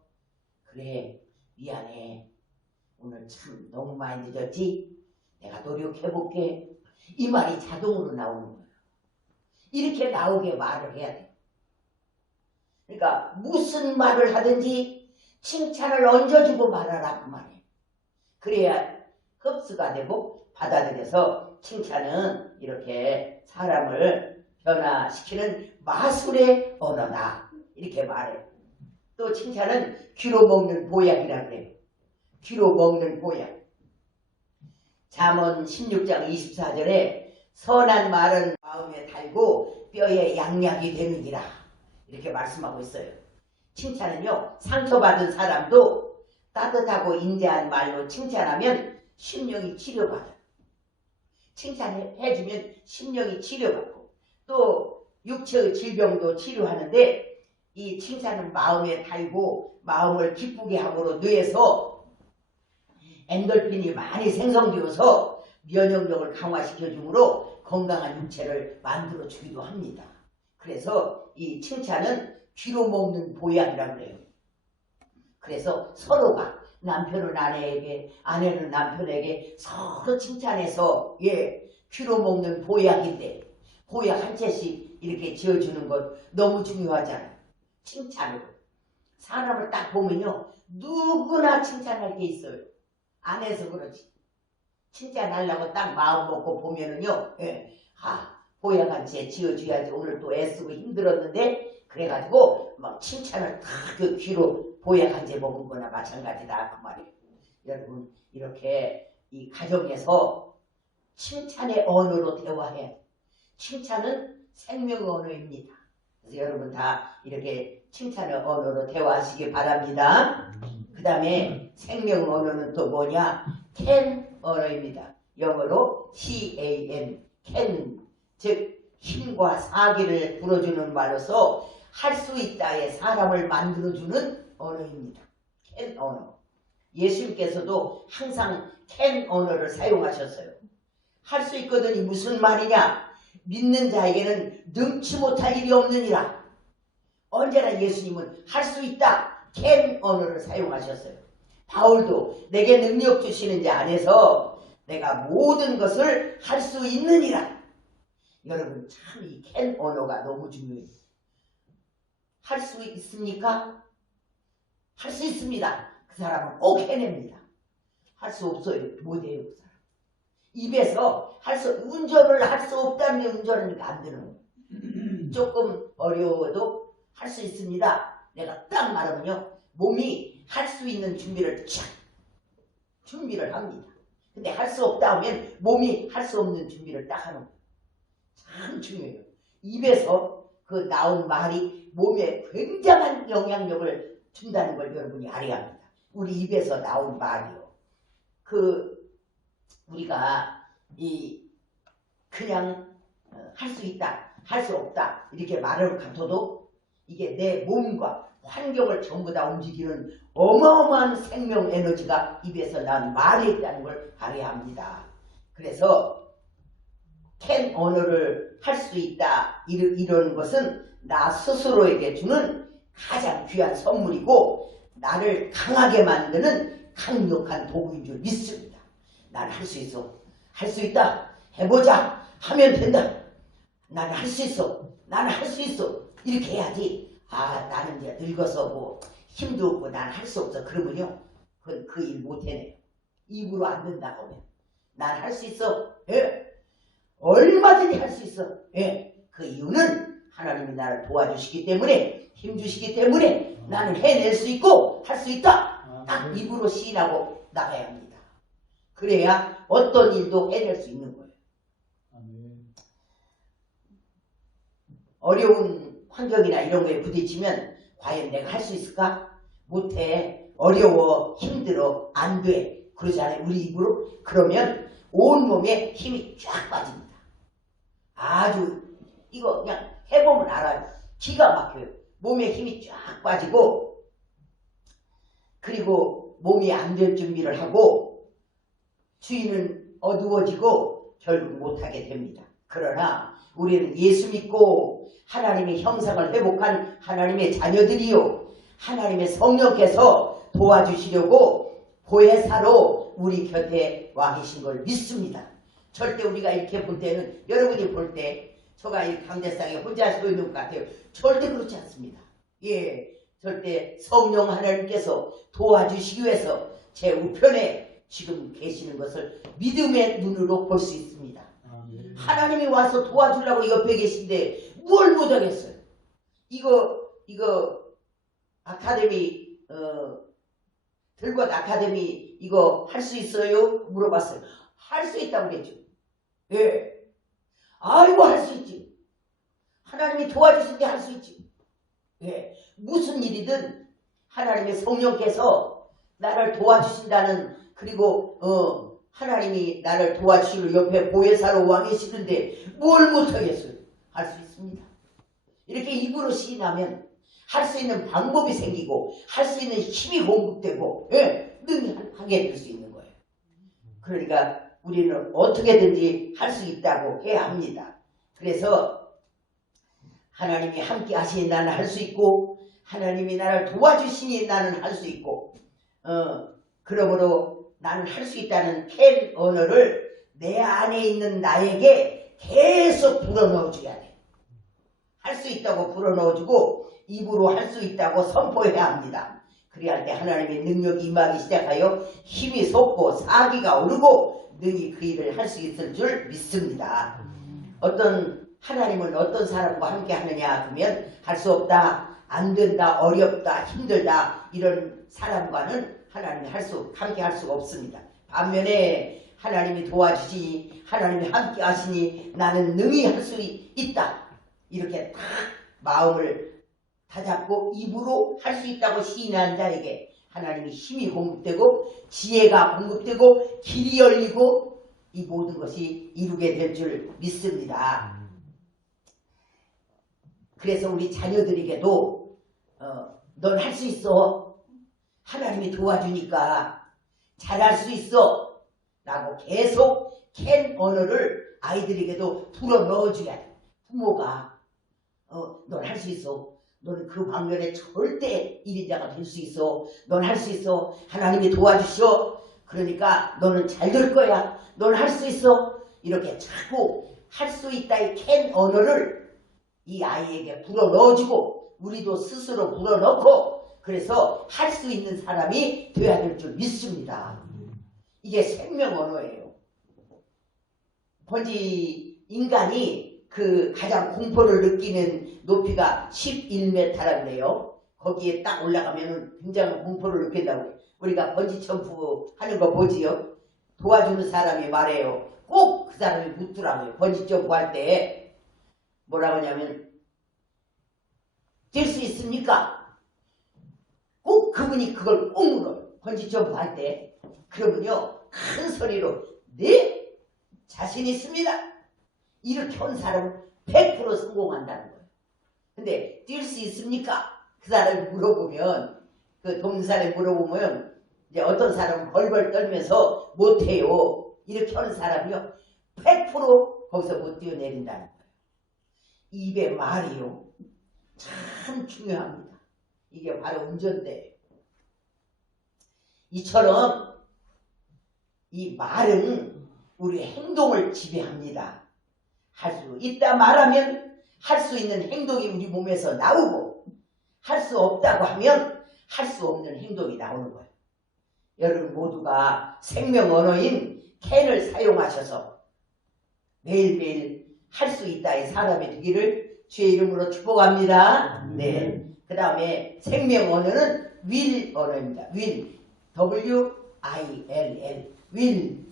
그래 미안해 오늘 참 너무 많이 늦었지? 내가 노력해볼게. 이 말이 자동으로 나오는 거예요. 이렇게 나오게 말을 해야 돼요. 그러니까 무슨 말을 하든지 칭찬을 얹어주고 말하라 그 말이에요. 그래야 흡수가 되고 받아들여서 칭찬은 이렇게 사람을 변화시키는 마술의 언어다. 이렇게 말해요. 또 칭찬은 귀로 먹는 보약이라고 그래요. 귀로 먹는 보약. 잠언 16장 24절에 선한 말은 마음에 달고 뼈에 양약이 되느니라. 이렇게 말씀하고 있어요. 칭찬은요. 상처받은 사람도 따뜻하고 인자한 말로 칭찬하면 심령이 치료받아요. 칭찬해주면 심령이 치료받고 또 육체의 질병도 치료하는데 이 칭찬은 마음에 달고 마음을 기쁘게 함으로 뇌에서 엔돌핀이 많이 생성되어서 면역력을 강화시켜주므로 건강한 육체를 만들어주기도 합니다. 그래서 이 칭찬은 귀로 먹는 보약이라고 해요. 그래서 서로가 남편은 아내에게 아내는 남편에게 서로 칭찬해서 귀로 먹는 보약인데 보약 한 채씩 이렇게 지어주는 것 너무 중요하잖아요. 칭찬으로. 사람을 딱 보면요. 누구나 칭찬할 게 있어요. 안 해서 그렇지. 칭찬하려고 딱 마음 먹고 보면은요. 보약 한 채 지어줘야지. 오늘 또 애쓰고 힘들었는데 그래가지고 막 칭찬을 다 그 귀로 보약 한 채 먹은 거나 마찬가지다 그 말이에요. 여러분 이렇게 이 가정에서 칭찬의 언어로 대화해. 칭찬은 생명의 언어입니다. 그래서 여러분 다 이렇게 칭찬의 언어로 대화하시기 바랍니다. 그 다음에 생명 언어는 또 뭐냐? can 언어입니다. 영어로 can, can 즉 힘과 사기를 불어주는 말로서 할 수 있다에 사람을 만들어주는 언어입니다. 캔 언어. 예수님께서도 항상 캔 언어를 사용하셨어요. 할 수 있거든이 무슨 말이냐? 믿는 자에게는 능치 못할 일이 없느니라. 언제나 예수님은 할 수 있다. 캔 언어를 사용하셨어요. 바울도 내게 능력 주시는 자 안에서 내가 모든 것을 할 수 있느니라. 여러분 참 이 캔 언어가 너무 중요해요. 할 수 있습니까? 할 수 있습니다. 그 사람은 꼭 해냅니다. 할 수 없어요. 못해요. 그 사람. 입에서 운전을 할 수 없다는 게 운전하니까 안 되는 거예요. 조금 어려워도 할 수 있습니다. 내가 딱 말하면요. 몸이 할 수 있는 준비를 합니다. 근데 할 수 없다 하면 몸이 할 수 없는 준비를 딱 하는 거예요. 참 중요해요. 입에서 그 나온 말이 몸에 굉장한 영향력을 준다는 걸 여러분이 알아야 합니다. 우리 입에서 나온 말이요. 우리가 그냥 할 수 있다, 할 수 없다 이렇게 말을 같아도 이게 내 몸과 환경을 전부 다 움직이는 어마어마한 생명 에너지가 입에서 난 말이 있다는 걸 알아야 합니다. 그래서 캔 언어를 할 수 있다 이런 것은 나 스스로에게 주는 가장 귀한 선물이고 나를 강하게 만드는 강력한 도구인 줄 믿습니다. 나는 할 수 있어. 할 수 있다. 해보자. 하면 된다. 나는 할 수 있어. 나는 할 수 있어. 이렇게 해야지. 나는 이제 늙어서 뭐 힘도 없고 나는 할 수 없어. 그러면요. 그 일 못 해내요. 입으로 안 된다고 하면. 난 할 수 있어. 예. 얼마든지 할 수 있어. 예. 그 이유는 하나님이 나를 도와주시기 때문에 힘주시기 때문에 나는 해낼 수 있고 할 수 있다. 딱 입으로 시인하고 나가야 합니다. 그래야 어떤 일도 해낼 수 있는 거예요. 어려운 환경이나 이런 거에 부딪히면 과연 내가 할 수 있을까? 못해. 어려워. 힘들어. 안 돼. 그러잖아요. 우리 입으로. 그러면 온몸에 힘이 쫙 빠집니다. 아주 이거 그냥 해보면 알아요. 기가 막혀요. 몸에 힘이 쫙 빠지고 그리고 몸이 안 될 준비를 하고 주인은 어두워지고 결국 못하게 됩니다. 그러나 우리는 예수 믿고 하나님의 형상을 회복한 하나님의 자녀들이요. 하나님의 성령께서 도와주시려고 보혜사로 우리 곁에 와 계신 걸 믿습니다. 절대 우리가 이렇게 볼 때는 여러분이 볼 때 저가 이 강대상에 혼자 서 있는 것 같아요. 절대 그렇지 않습니다. 예, 절대 성령 하나님께서 도와주시기 위해서 제 우편에 지금 계시는 것을 믿음의 눈으로 볼 수 있습니다. 하나님이 와서 도와주려고 옆에 계신데 뭘 못하겠어요. 이거 아카데미 들것 아카데미 이거 할 수 있어요? 물어봤어요. 할 수 있다고 그랬죠. 예. 아이고 할 수 있지. 하나님이 도와주신데 할 수 있지. 예. 무슨 일이든 하나님의 성령께서 나를 도와주신다는 그리고 하나님이 나를 도와주시고 옆에 보혜사로 와 계시는데 뭘 못하겠어요. 할 수 있습니다. 이렇게 입으로 시인하면 할 수 있는 방법이 생기고 할 수 있는 힘이 공급되고 예, 능하게 될 수 있는 거예요. 그러니까 우리는 어떻게든지 할 수 있다고 해야 합니다. 그래서 하나님이 함께 하시니 나는 할 수 있고 하나님이 나를 도와주시니 나는 할 수 있고 그러므로 나는 할 수 있다는 캔 언어를 내 안에 있는 나에게 계속 불어넣어줘야 돼. 할 수 있다고 불어넣어주고 입으로 할 수 있다고 선포해야 합니다. 그래야 할 때 하나님의 능력이 임하기 시작하여 힘이 솟고 사기가 오르고 능히 그 일을 할 수 있을 줄 믿습니다. 하나님은 어떤 사람과 함께 하느냐 그러면 할 수 없다, 안 된다, 어렵다, 힘들다 이런 사람과는 하나님이 함께 할 수가 없습니다. 반면에 하나님이 도와주시니 하나님이 함께 하시니 나는 능히 할 수 있다. 이렇게 딱 마음을 다잡고 입으로 할 수 있다고 시인한 자에게 하나님이 힘이 공급되고 지혜가 공급되고 길이 열리고 이 모든 것이 이루게 될 줄 믿습니다. 그래서 우리 자녀들에게도 넌 할 수 있어. 하나님이 도와주니까 잘할 수 있어. 라고 계속 캔 언어를 아이들에게도 불어 넣어줘야 돼. 부모가 넌 할 수 있어. 넌 그 방면에 절대 1인자가 될 수 있어. 넌 할 수 있어. 하나님이 도와주셔. 그러니까 너는 잘 될 거야. 넌 할 수 있어. 이렇게 자꾸 할 수 있다의 캔 언어를 이 아이에게 불어 넣어주고 우리도 스스로 불어 넣고 그래서 할 수 있는 사람이 되어야 될 줄 믿습니다. 이게 생명 언어예요. 번지 인간이 그 가장 공포를 느끼는 높이가 11m라 그래요. 거기에 딱 올라가면 굉장히 공포를 느낀다고. 우리가 번지 점프 하는 거 보지요. 도와주는 사람이 말해요. 꼭 그 사람이 묻더라고요. 번지 점프 할 때 뭐라고 하냐면 될 수 있습니까? 꼭 그분이 그걸 꼭 물어요. 번지 점프 할 때. 그러면요 큰 소리로 네 자신 있습니다. 이렇게 한 사람은 100% 성공한다는 거예요. 근데 뛸 수 있습니까? 그 사람이 물어보면 그 돕는 사람이 물어보면 이제 어떤 사람은 벌벌 떨면서 못해요. 이렇게 하는 사람이요 100% 거기서 못 뛰어내린다는 거예요. 입의 말이요 참 중요합니다. 이게 바로 운전대예요. 이처럼 이 말은 우리의 행동을 지배합니다. 할 수 있다 말하면 할 수 있는 행동이 우리 몸에서 나오고 할 수 없다고 하면 할 수 없는 행동이 나오는 거예요. 여러분 모두가 생명 언어인 캔을 사용하셔서 매일매일 할 수 있다의 사람이 되기를 주의 이름으로 축복합니다. 네. 그 다음에 생명 언어는 will 언어입니다. will. W-I-L-L. will.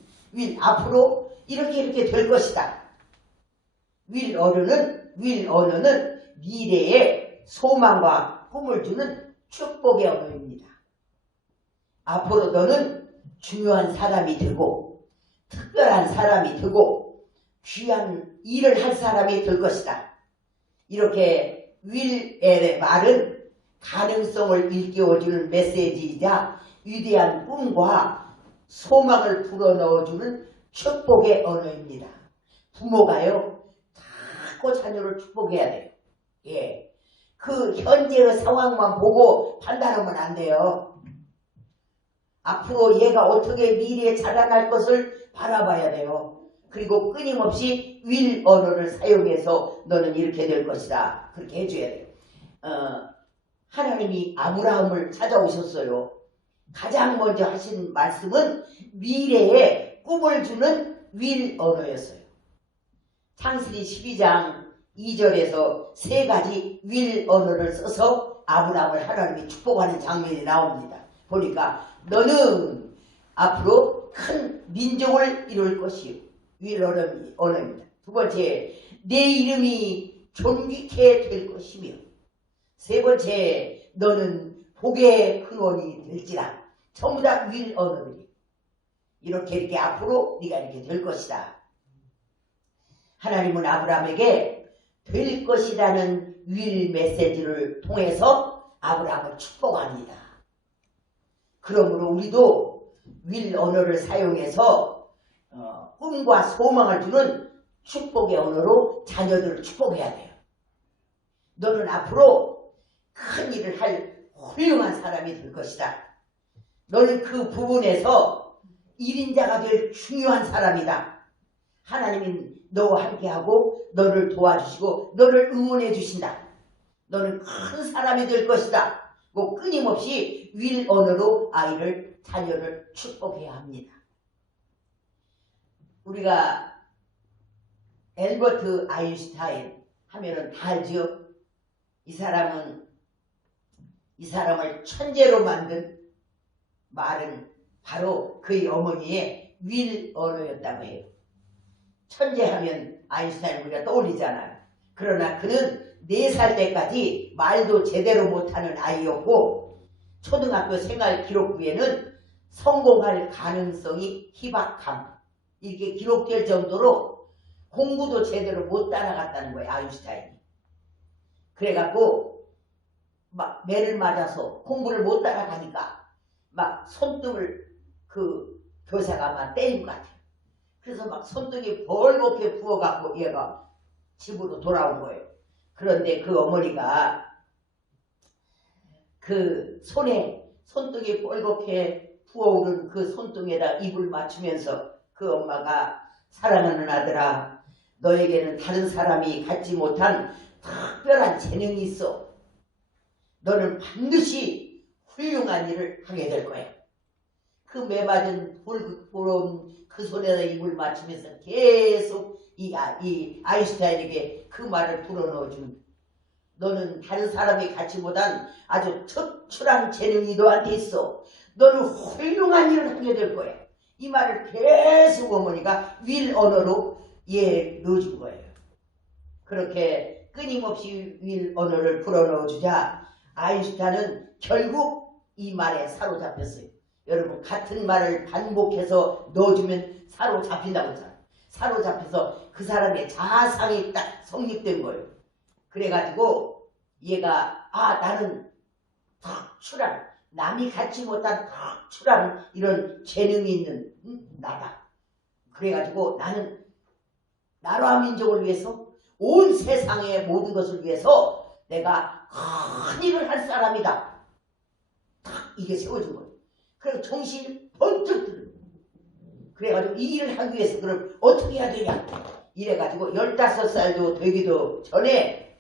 앞으로 이렇게 될 것이다. will 언어는 미래의 소망과 꿈을 주는 축복의 언어입니다. 앞으로 너는 중요한 사람이 되고 특별한 사람이 되고 귀한 일을 할 사람이 될 것이다. 이렇게 will의 말은 가능성을 일깨워주는 메시지이자 위대한 꿈과 소망을 불어넣어주는 축복의 언어입니다. 부모가요 자꾸 자녀를 축복해야 돼요. 예, 그 현재의 상황만 보고 판단하면 안 돼요. 앞으로 얘가 어떻게 미래에 자라날 것을 바라봐야 돼요. 그리고 끊임없이 will 언어를 사용해서 너는 이렇게 될 것이다. 그렇게 해줘야 돼요. 하나님이 아브라함을 찾아오셨어요. 가장 먼저 하신 말씀은 미래에 꿈을 주는 will 언어였어요. 창세기 12장 2절에서 세 가지 will 언어를 써서 아브라함을 하나님이 축복하는 장면이 나옵니다. 보니까 너는 앞으로 큰 민족을 이룰 것이요. will 언어입니다. 두 번째, 내 이름이 존귀케 될 것이며 세 번째, 너는 복의 근원이 될지라. 전부 다 will 언어들이 이렇게 앞으로 네가 이렇게 될 것이다. 하나님은 아브라함에게 될 것이라는 will 메시지를 통해서 아브라함을 축복합니다. 그러므로 우리도 will 언어를 사용해서 꿈과 소망을 주는 축복의 언어로 자녀들을 축복해야 돼요. 너는 앞으로 큰 일을 할 훌륭한 사람이 될 것이다. 너는 그 부분에서 1인자가 될 중요한 사람이다. 하나님이 너와 함께하고 너를 도와주시고 너를 응원해 주신다. 너는 큰 사람이 될 것이다. 뭐 끊임없이 will 언어로 자녀를 축복해야 합니다. 우리가 엘버트 아인슈타인 하면은 다 알죠? 이 사람을 천재로 만든 말은 바로 그의 어머니의 will 언어였다고 해요. 천재하면 아인슈타인 우리가 떠올리잖아요. 그러나 그는 4살 때까지 말도 제대로 못하는 아이였고 초등학교 생활 기록부에는 성공할 가능성이 희박함 이렇게 기록될 정도로 공부도 제대로 못 따라갔다는 거예요. 아인슈타인이. 그래갖고 막 매를 맞아서 공부를 못 따라가니까 막 손등을 그 교사가 막 때린 것 같아요. 그래서 막 손등이 벌겋게 부어갖고 얘가 집으로 돌아온 거예요. 그런데 그 어머니가 그 손등이 벌겋게 부어오른 그 손등에다 입을 맞추면서 그 엄마가 사랑하는 아들아, 너에게는 다른 사람이 갖지 못한 특별한 재능이 있어. 너는 반드시 훌륭한 일을 하게 될 거야. 그 매맞은 볼온 그 손에다 입을 맞추면서 계속 이 아인슈타인에게 그 말을 불어넣어주는, 너는 다른 사람이 갖지 못한 아주 특출한 재능이 너한테 있어. 너는 훌륭한 일을 하게 될 거야. 이 말을 계속 어머니가 윌 언어로 넣어준 거예요. 그렇게 끊임없이 윌 언어를 불어넣어주자 아인슈타인은 결국 이 말에 사로잡혔어요. 여러분, 같은 말을 반복해서 넣어주면 사로잡힌다고 했잖아요. 사로잡혀서 그 사람의 자아상이 딱 성립된 거예요. 그래가지고 얘가 나는 특출한, 남이 갖지 못한 특출한 이런 재능이 있는 나다. 그래가지고 나는 나라 민족을 위해서, 온 세상의 모든 것을 위해서 내가 큰 일을 할 사람이다. 딱 이게 세워진 거예요. 그래서 정신이 번쩍 들어요. 그래가지고 이 일을 하기 위해서 그럼 어떻게 해야 되냐. 이래가지고 15살도 되기도 전에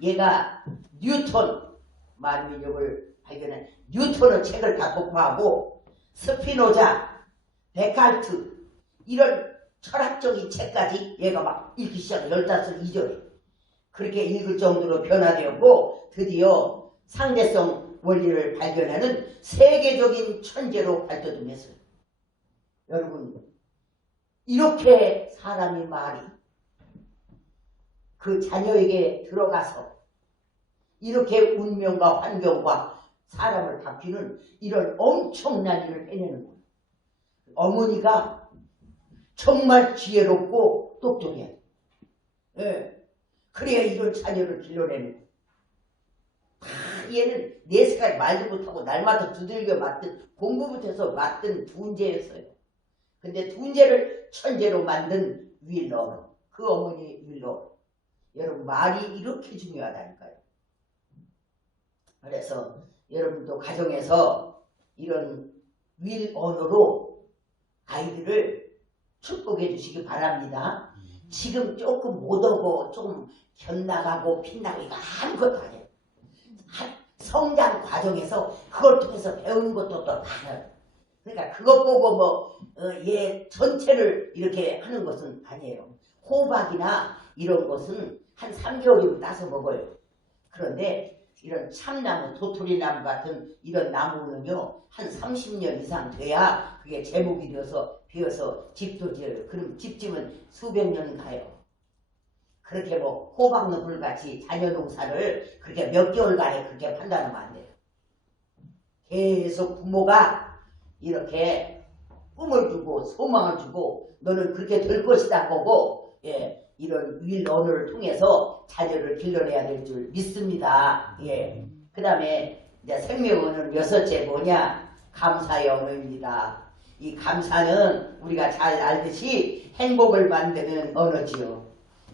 얘가 뉴턴, 만민족을 발견한 뉴턴의 책을 다 독파하고 스피노자, 데카르트 이런 철학적인 책까지 얘가 막 읽기 시작해. 15살 이전에. 그렇게 읽을 정도로 변화되었고 드디어 상대성 원리를 발견하는 세계적인 천재로 발돋움했어요. 여러분, 이렇게 사람이 말이 그 자녀에게 들어가서 이렇게 운명과 환경과 사람을 바뀌는 이런 엄청난 일을 해내는 거예요. 어머니가 정말 지혜롭고 똑똑해야 돼요. 예. 그래야 이런 자녀를 길러내는 거예요. 얘는 4살까지 말도 못하고 날마다 두들겨 맞든 공부부터 해서 맞든 둔재였어요. 근데 둔재를 천재로 만든 윌러, 그 어머니 윌러. 여러분, 말이 이렇게 중요하다니까요. 그래서 여러분도 가정에서 이런 윌 언어로 아이들을 축복해 주시기 바랍니다. 지금 조금 못 오고 조금 견나가고 빗나가고 이거 아무것도 아니에요. 성장 과정에서 그걸 통해서 배우는 것도 또 많아요. 그러니까 그것 보고 얘 전체를 이렇게 하는 것은 아니에요. 호박이나 이런 것은 한 3개월이면 따서 먹어요. 그런데 이런 참나무, 도토리나무 같은 이런 나무는요, 한 30년 이상 돼야 그게 제목이 되어서 비어서 집도 지어요. 그럼 집지면 수백 년 가요. 그렇게 뭐 호박나물 같이 자녀 농사를 그렇게 몇 개월간에 그렇게 판단하면 안 돼요. 계속 부모가 이렇게 꿈을 주고 소망을 주고 너는 그렇게 될 것이다 보고, 예, 이런 윌 언어를 통해서 자녀를 길러내야 될 줄 믿습니다. 예. 그 다음에 이제 생명 언어는 6째 뭐냐? 감사의 언어입니다. 이 감사는 우리가 잘 알듯이 행복을 만드는 언어지요.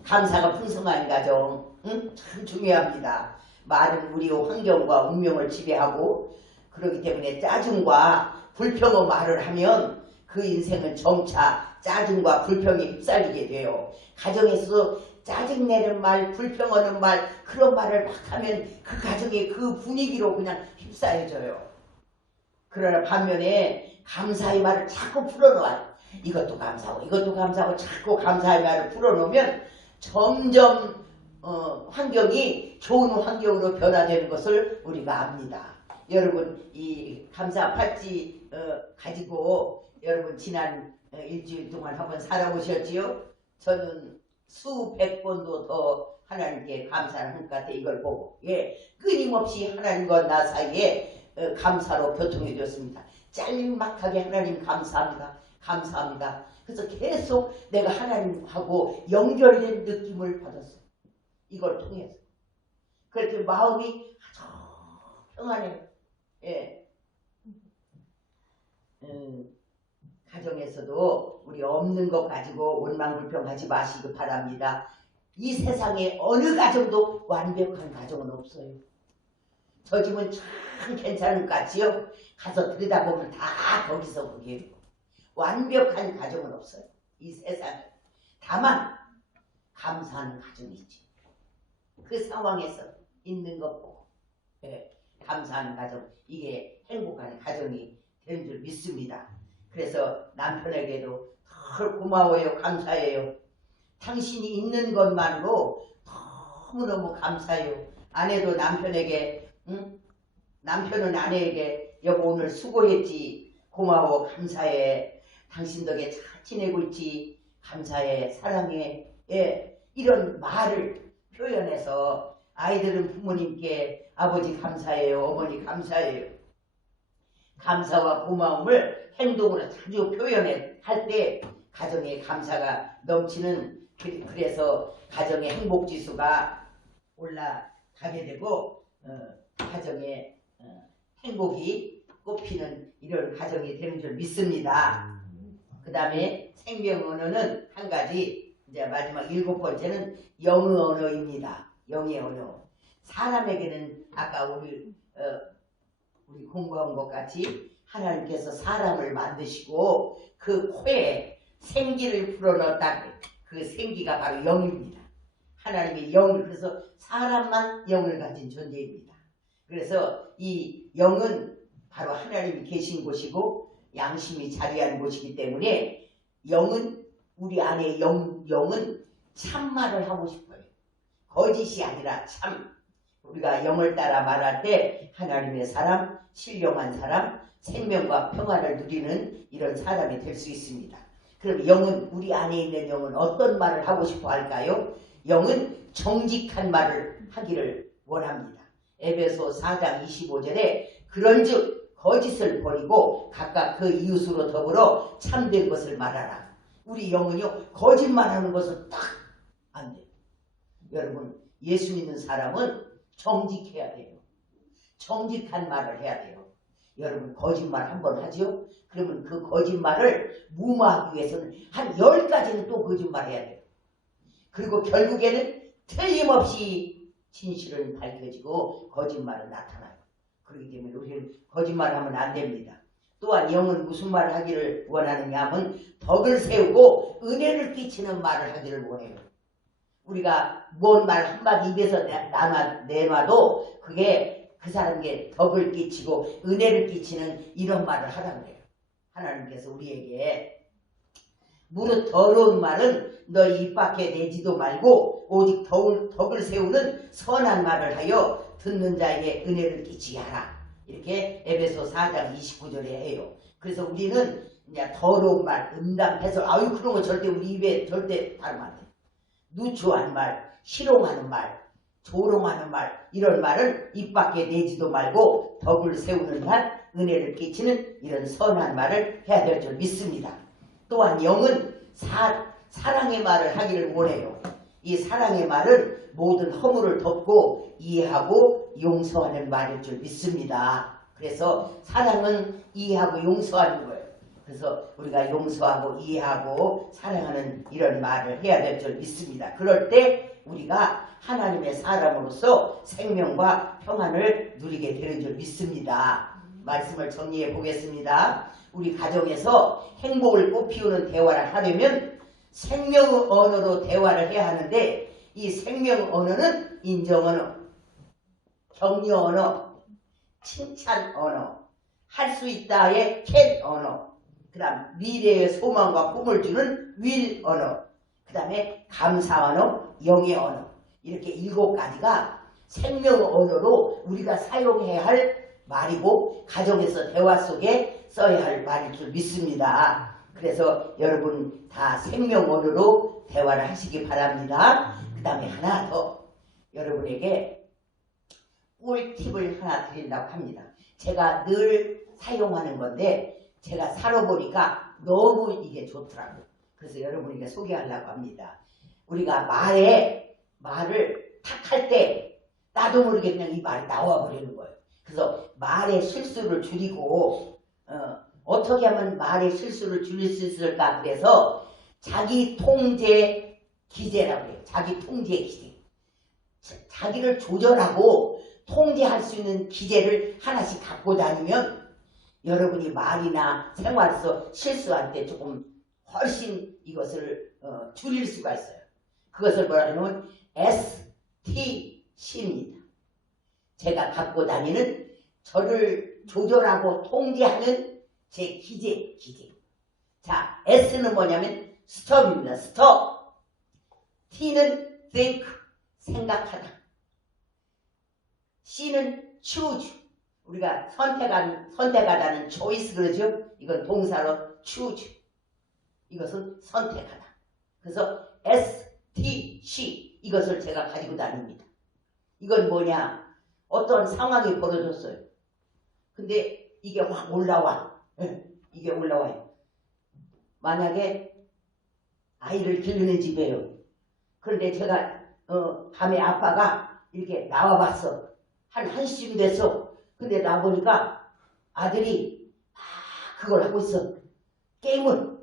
감사가 풍성한 가정, 참 중요합니다. 말은 우리 환경과 운명을 지배하고 그렇기 때문에 짜증과 불평의 말을 하면 그 인생은 점차 짜증과 불평이 휩쓸리게 돼요. 가정에서 짜증내는 말, 불평하는 말, 그런 말을 막 하면 그 가정의 그 분위기로 그냥 휩싸여져요. 그러나 반면에 감사의 말을 자꾸 풀어놓아요. 이것도 감사하고 이것도 감사하고 자꾸 감사의 말을 풀어놓으면 점점 환경이 좋은 환경으로 변화되는 것을 우리가 압니다. 여러분, 이 감사 팔찌 가지고 여러분 지난 일주일 동안 한번 살아오셨지요? 저는 수백 번도 더 하나님께 감사를 한 것 같아요. 이걸 보고, 예, 끊임없이 하나님과 나 사이에 감사로 교통이 되었습니다. 짤막하게 하나님 감사합니다. 감사합니다. 그래서 계속 내가 하나님하고 연결된 느낌을 받았어요. 이걸 통해서. 그렇게 마음이 아주 평안해요. 예. 가정에서도 우리 없는 것 가지고 원망불평하지 마시기 바랍니다. 이 세상에 어느 가정도 완벽한 가정은 없어요. 저 집은 참 괜찮은 것 같지요? 가서 들여다보면 다 거기서 거기에요. 완벽한 가정은 없어요. 이 세상에. 다만 감사하는 가정이 있지. 그 상황에서 있는 것 보고 감사하는 가정, 이게 행복한 가정이 되는 줄 믿습니다. 그래서 남편에게도 덜 고마워요, 감사해요. 당신이 있는 것만으로 너무너무 감사해요. 아내도 남편에게, 남편은 아내에게 여보 오늘 수고했지, 고마워, 감사해. 당신 덕에 잘 지내고 있지, 감사해, 사랑해. 이런 말을 표현해서 아이들은 부모님께 아버지 감사해요, 어머니 감사해요. 감사와 고마움을 행동으로 자주 표현할 때 가정의 감사가 넘치는, 그래서 가정의 행복지수가 올라가게 되고 가정의 행복이 꽃피는 이런 가정이 되는 줄 믿습니다. 그 다음에 생명 언어는 한 가지, 이제 마지막 7번째는 영의 언어입니다. 영의 언어. 사람에게는 아까 우리 공부한 것 같이 하나님께서 사람을 만드시고 그 코에 생기를 불어넣었다. 그 생기가 바로 영입니다. 하나님의 영을, 그래서 사람만 영을 가진 존재입니다. 그래서 이 영은 바로 하나님이 계신 곳이고 양심이 자리한 곳이기 때문에 영은, 우리 안에 영은 참말을 하고 싶어요. 거짓이 아니라 참. 우리가 영을 따라 말할 때 하나님의 사람, 신령한 사람, 생명과 평안을 누리는 이런 사람이 될 수 있습니다. 그럼 영은, 우리 안에 있는 영은 어떤 말을 하고 싶어 할까요? 영은 정직한 말을 하기를 원합니다. 에베소 4장 25절에 그런즉 거짓을 버리고 각각 그 이웃으로 더불어 참된 것을 말하라. 우리 영은요, 거짓말하는 것은 딱 안 돼요. 여러분, 예수 믿는 사람은 정직해야 돼요. 정직한 말을 해야 돼요. 여러분, 거짓말 한번 하죠? 그러면 그 거짓말을 무마하기 위해서는 한 10가지는 또 거짓말 해야 돼요. 그리고 결국에는 틀림없이 진실은 밝혀지고 거짓말은 나타나요. 그렇기 때문에 우리는 거짓말을 하면 안 됩니다. 또한 영은 무슨 말을 하기를 원하느냐 하면 덕을 세우고 은혜를 끼치는 말을 하기를 원해요. 우리가 뭔 말 한마디 입에서 내놔도 그게 그 사람에게 덕을 끼치고 은혜를 끼치는 이런 말을 하라 그래요. 하나님께서 우리에게 무릇 더러운 말은 너 입 밖에 내지도 말고 오직 덕을 세우는 선한 말을 하여 듣는 자에게 은혜를 끼치게 하라. 이렇게 에베소 4장 29절에 해요. 그래서 우리는 이제 더러운 말, 음담해서 아유 그런 거 절대 우리 입에 절대 다루면 안 돼. 누추한 말, 희롱하는 말, 조롱하는 말, 이런 말은 입 밖에 내지도 말고 덕을 세우는 말, 은혜를 끼치는 이런 선한 말을 해야 될 줄 믿습니다. 또한 영은 사랑의 말을 하기를 원해요. 이 사랑의 말은 모든 허물을 덮고 이해하고 용서하는 말일 줄 믿습니다. 그래서 사랑은 이해하고 용서하는 거예요. 그래서 우리가 용서하고 이해하고 사랑하는 이런 말을 해야 될 줄 믿습니다. 그럴 때 우리가 하나님의 사람으로서 생명과 평안을 누리게 되는 줄 믿습니다. 말씀을 정리해 보겠습니다. 우리 가정에서 행복을 꽃피우는 대화를 하려면 생명 언어로 대화를 해야 하는데 이 생명 언어는 인정 언어, 격려 언어, 칭찬 언어, 할 수 있다의 can 언어, 그 다음 미래의 소망과 꿈을 주는 will 언어, 그 다음에 감사 언어, 영의 언어, 이렇게 7가지가 생명 언어로 우리가 사용해야 할 말이고 가정에서 대화 속에 써야 할 말일 줄 믿습니다. 그래서 여러분 다 생명 언어로 대화를 하시기 바랍니다. 그 다음에 하나 더 여러분에게 꿀팁을 하나 드린다고 합니다. 제가 늘 사용하는 건데 제가 살아보니까 너무 이게 좋더라고요. 그래서 여러분에게 소개하려고 합니다. 우리가 말을 탁 할 때 나도 모르게 그냥 이 말이 나와버리는 거예요. 그래서 말의 실수를 줄이고 어떻게 하면 말의 실수를 줄일 수 있을까? 그래서 자기 통제 기제라고 해요. 자기 통제 기제. 자기를 조절하고 통제할 수 있는 기제를 하나씩 갖고 다니면 여러분이 말이나 생활에서 실수할 때 조금 훨씬 이것을 줄일 수가 있어요. 그것을 뭐라 하냐면 STC입니다. 제가 갖고 다니는 저를 조절하고 통제하는 제 기제. 자, S는 뭐냐면 stop입니다. stop. T는 think, 생각하다. C는 choose. 우리가 선택하다는 choice 그러죠? 이건 동사로 choose. 이것은 선택하다. 그래서 S, T, C 이것을 제가 가지고 다닙니다. 이건 뭐냐? 어떤 상황이 벌어졌어요. 근데 이게 확 올라와. 이게 올라와요. 만약에 아이를 기르는 집이에요. 그런데 제가 밤에 아빠가 이렇게 나와봤어. 한 1시쯤 됐어. 근데 나보니까 아들이 그걸 하고 있어. 게임을.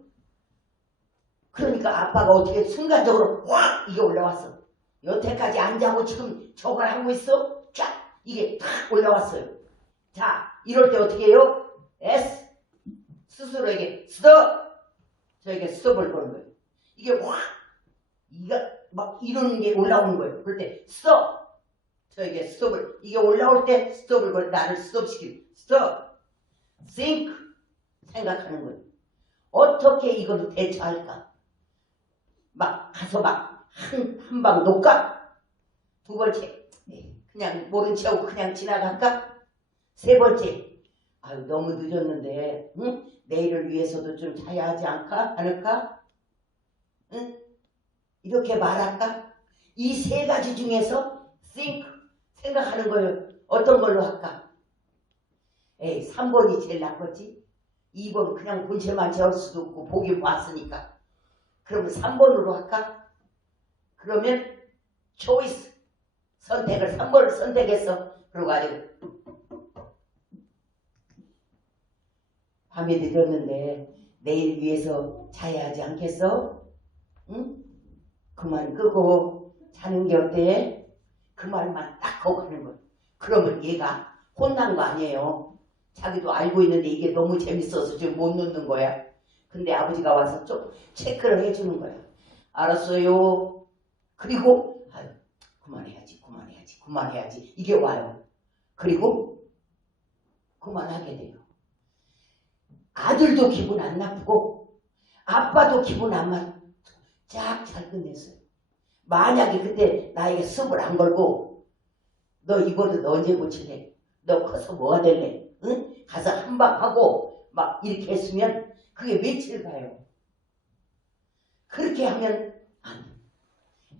그러니까 아빠가 어떻게 순간적으로 확 이게 올라왔어. 여태까지 안 자고 지금 저걸 하고 있어. 쫙 이게 탁 올라왔어요. 자, 이럴 때 어떻게 해요? S 스스로에게 스톱. 저에게 스톱을 거는 거예요. 이게 확 이가 막 이런 게 올라오는 거예요. 그럴 때 스톱. 저에게 스톱을 이게 올라올 때 스톱을 걸 나를 스톱시키는 스톱. think 생각하는 거예요. 어떻게 이걸 대처할까? 막 가서 막 한 방 놓을까? 두 번째 그냥 모른 체 하고 그냥 지나갈까? 세 번째 아유 너무 늦었는데 응? 내일을 위해서도 좀 자야 하지 않을까? 응? 이렇게 말할까? 이 세 가지 중에서 think 생각하는 거예요. 어떤 걸로 할까? 3번이 제일 낫겠지? 2번 그냥 본체만 채울 수도 없고 보기 봤으니까. 그러면 3번으로 할까? 그러면 choice 선택을 3번을 선택했어. 그러고 아주 밤에 늦었는데 내일 위해서 자야 하지 않겠어? 응? 그만 끄고 자는 게 어때? 그 말만 딱 하고 가는 거야. 그러면 얘가 혼난 거 아니에요. 자기도 알고 있는데 이게 너무 재밌어서 지금 못 놓는 거야. 근데 아버지가 와서 좀 체크를 해주는 거야. 알았어요. 그리고 아유, 그만해야지 이게 와요. 그리고 그만하게 돼요. 아들도 기분 안 나쁘고 아빠도 기분 안 나쁘고 쫙 잘 끝냈어요. 만약에 그때 나에게 습을 안 걸고 너 이번에 너 언제 고칠래? 너 커서 뭐가 될래? 응? 가서 한 방 하고 막 이렇게 했으면 그게 며칠 가요. 그렇게 하면 안 돼.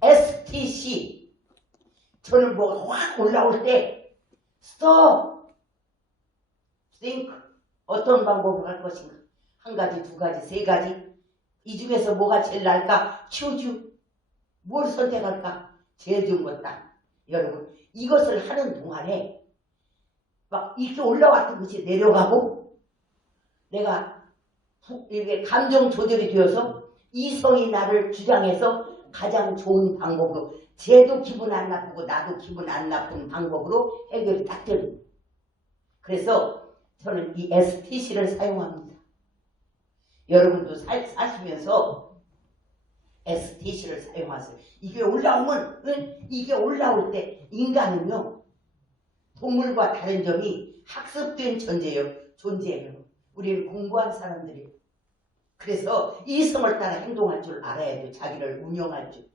STC 저는 뭐가 확 올라올 때 stop, think 어떤 방법으로 할 것인가? 한 가지, 두 가지, 세 가지 이 중에서 뭐가 제일 나을까? choose 뭘 선택할까? 제일 좋은 것다. 여러분 이것을 하는 동안에 막 이렇게 올라왔던 것이 내려가고 내가 이렇게 감정 조절이 되어서 이성이 나를 주장해서 가장 좋은 방법으로 쟤도 기분 안 나쁘고 나도 기분 안 나쁜 방법으로 해결이 딱 되는 거예요. 그래서 저는 이 STC를 사용합니다. 여러분도 사시면서 STC를 사용하세요. 이게 올라오면 이게 올라올 때 인간은요 동물과 다른 점이 학습된 존재예요. 우리는 공부한 사람들이에요. 그래서 이성을 따라 행동할 줄 알아야 돼요. 자기를 운영할 줄.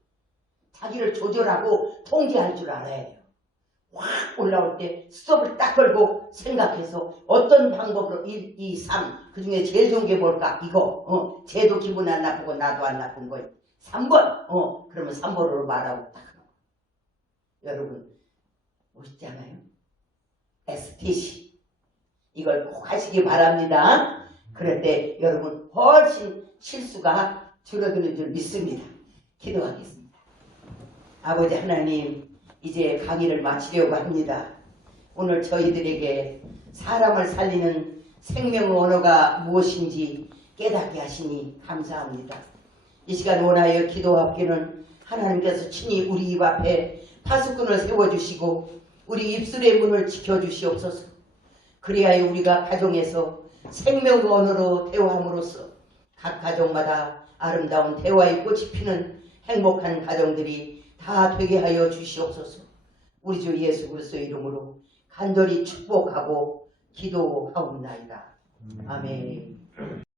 자기를 조절하고 통제할 줄 알아야 돼요. 확 올라올 때 스톱을 딱 걸고 생각해서 어떤 방법으로 1, 2, 3 그중에 제일 좋은 게 뭘까? 이거 쟤도 기분 안 나쁘고 나도 안 나쁜 거 3번 그러면 3번으로 말하고 딱 여러분 멋있잖아요. STC 이걸 꼭 하시기 바랍니다. 그럴 때 여러분 훨씬 실수가 줄어드는 줄 믿습니다. 기도하겠습니다. 아버지 하나님 이제 강의를 마치려고 합니다. 오늘 저희들에게 사람을 살리는 생명의 언어가 무엇인지 깨닫게 하시니 감사합니다. 이 시간 원하여 기도합기는 하나님께서 친히 우리 입 앞에 파수꾼을 세워주시고 우리 입술의 문을 지켜주시옵소서. 그리하여 우리가 가정에서 생명의 언어로 대화함으로써 각 가정마다 아름다운 대화의 꽃이 피는 행복한 가정들이 다 되게 하여 주시옵소서. 우리 주 예수 그리스도의 이름으로 간절히 축복하고 기도하옵나이다. 아멘.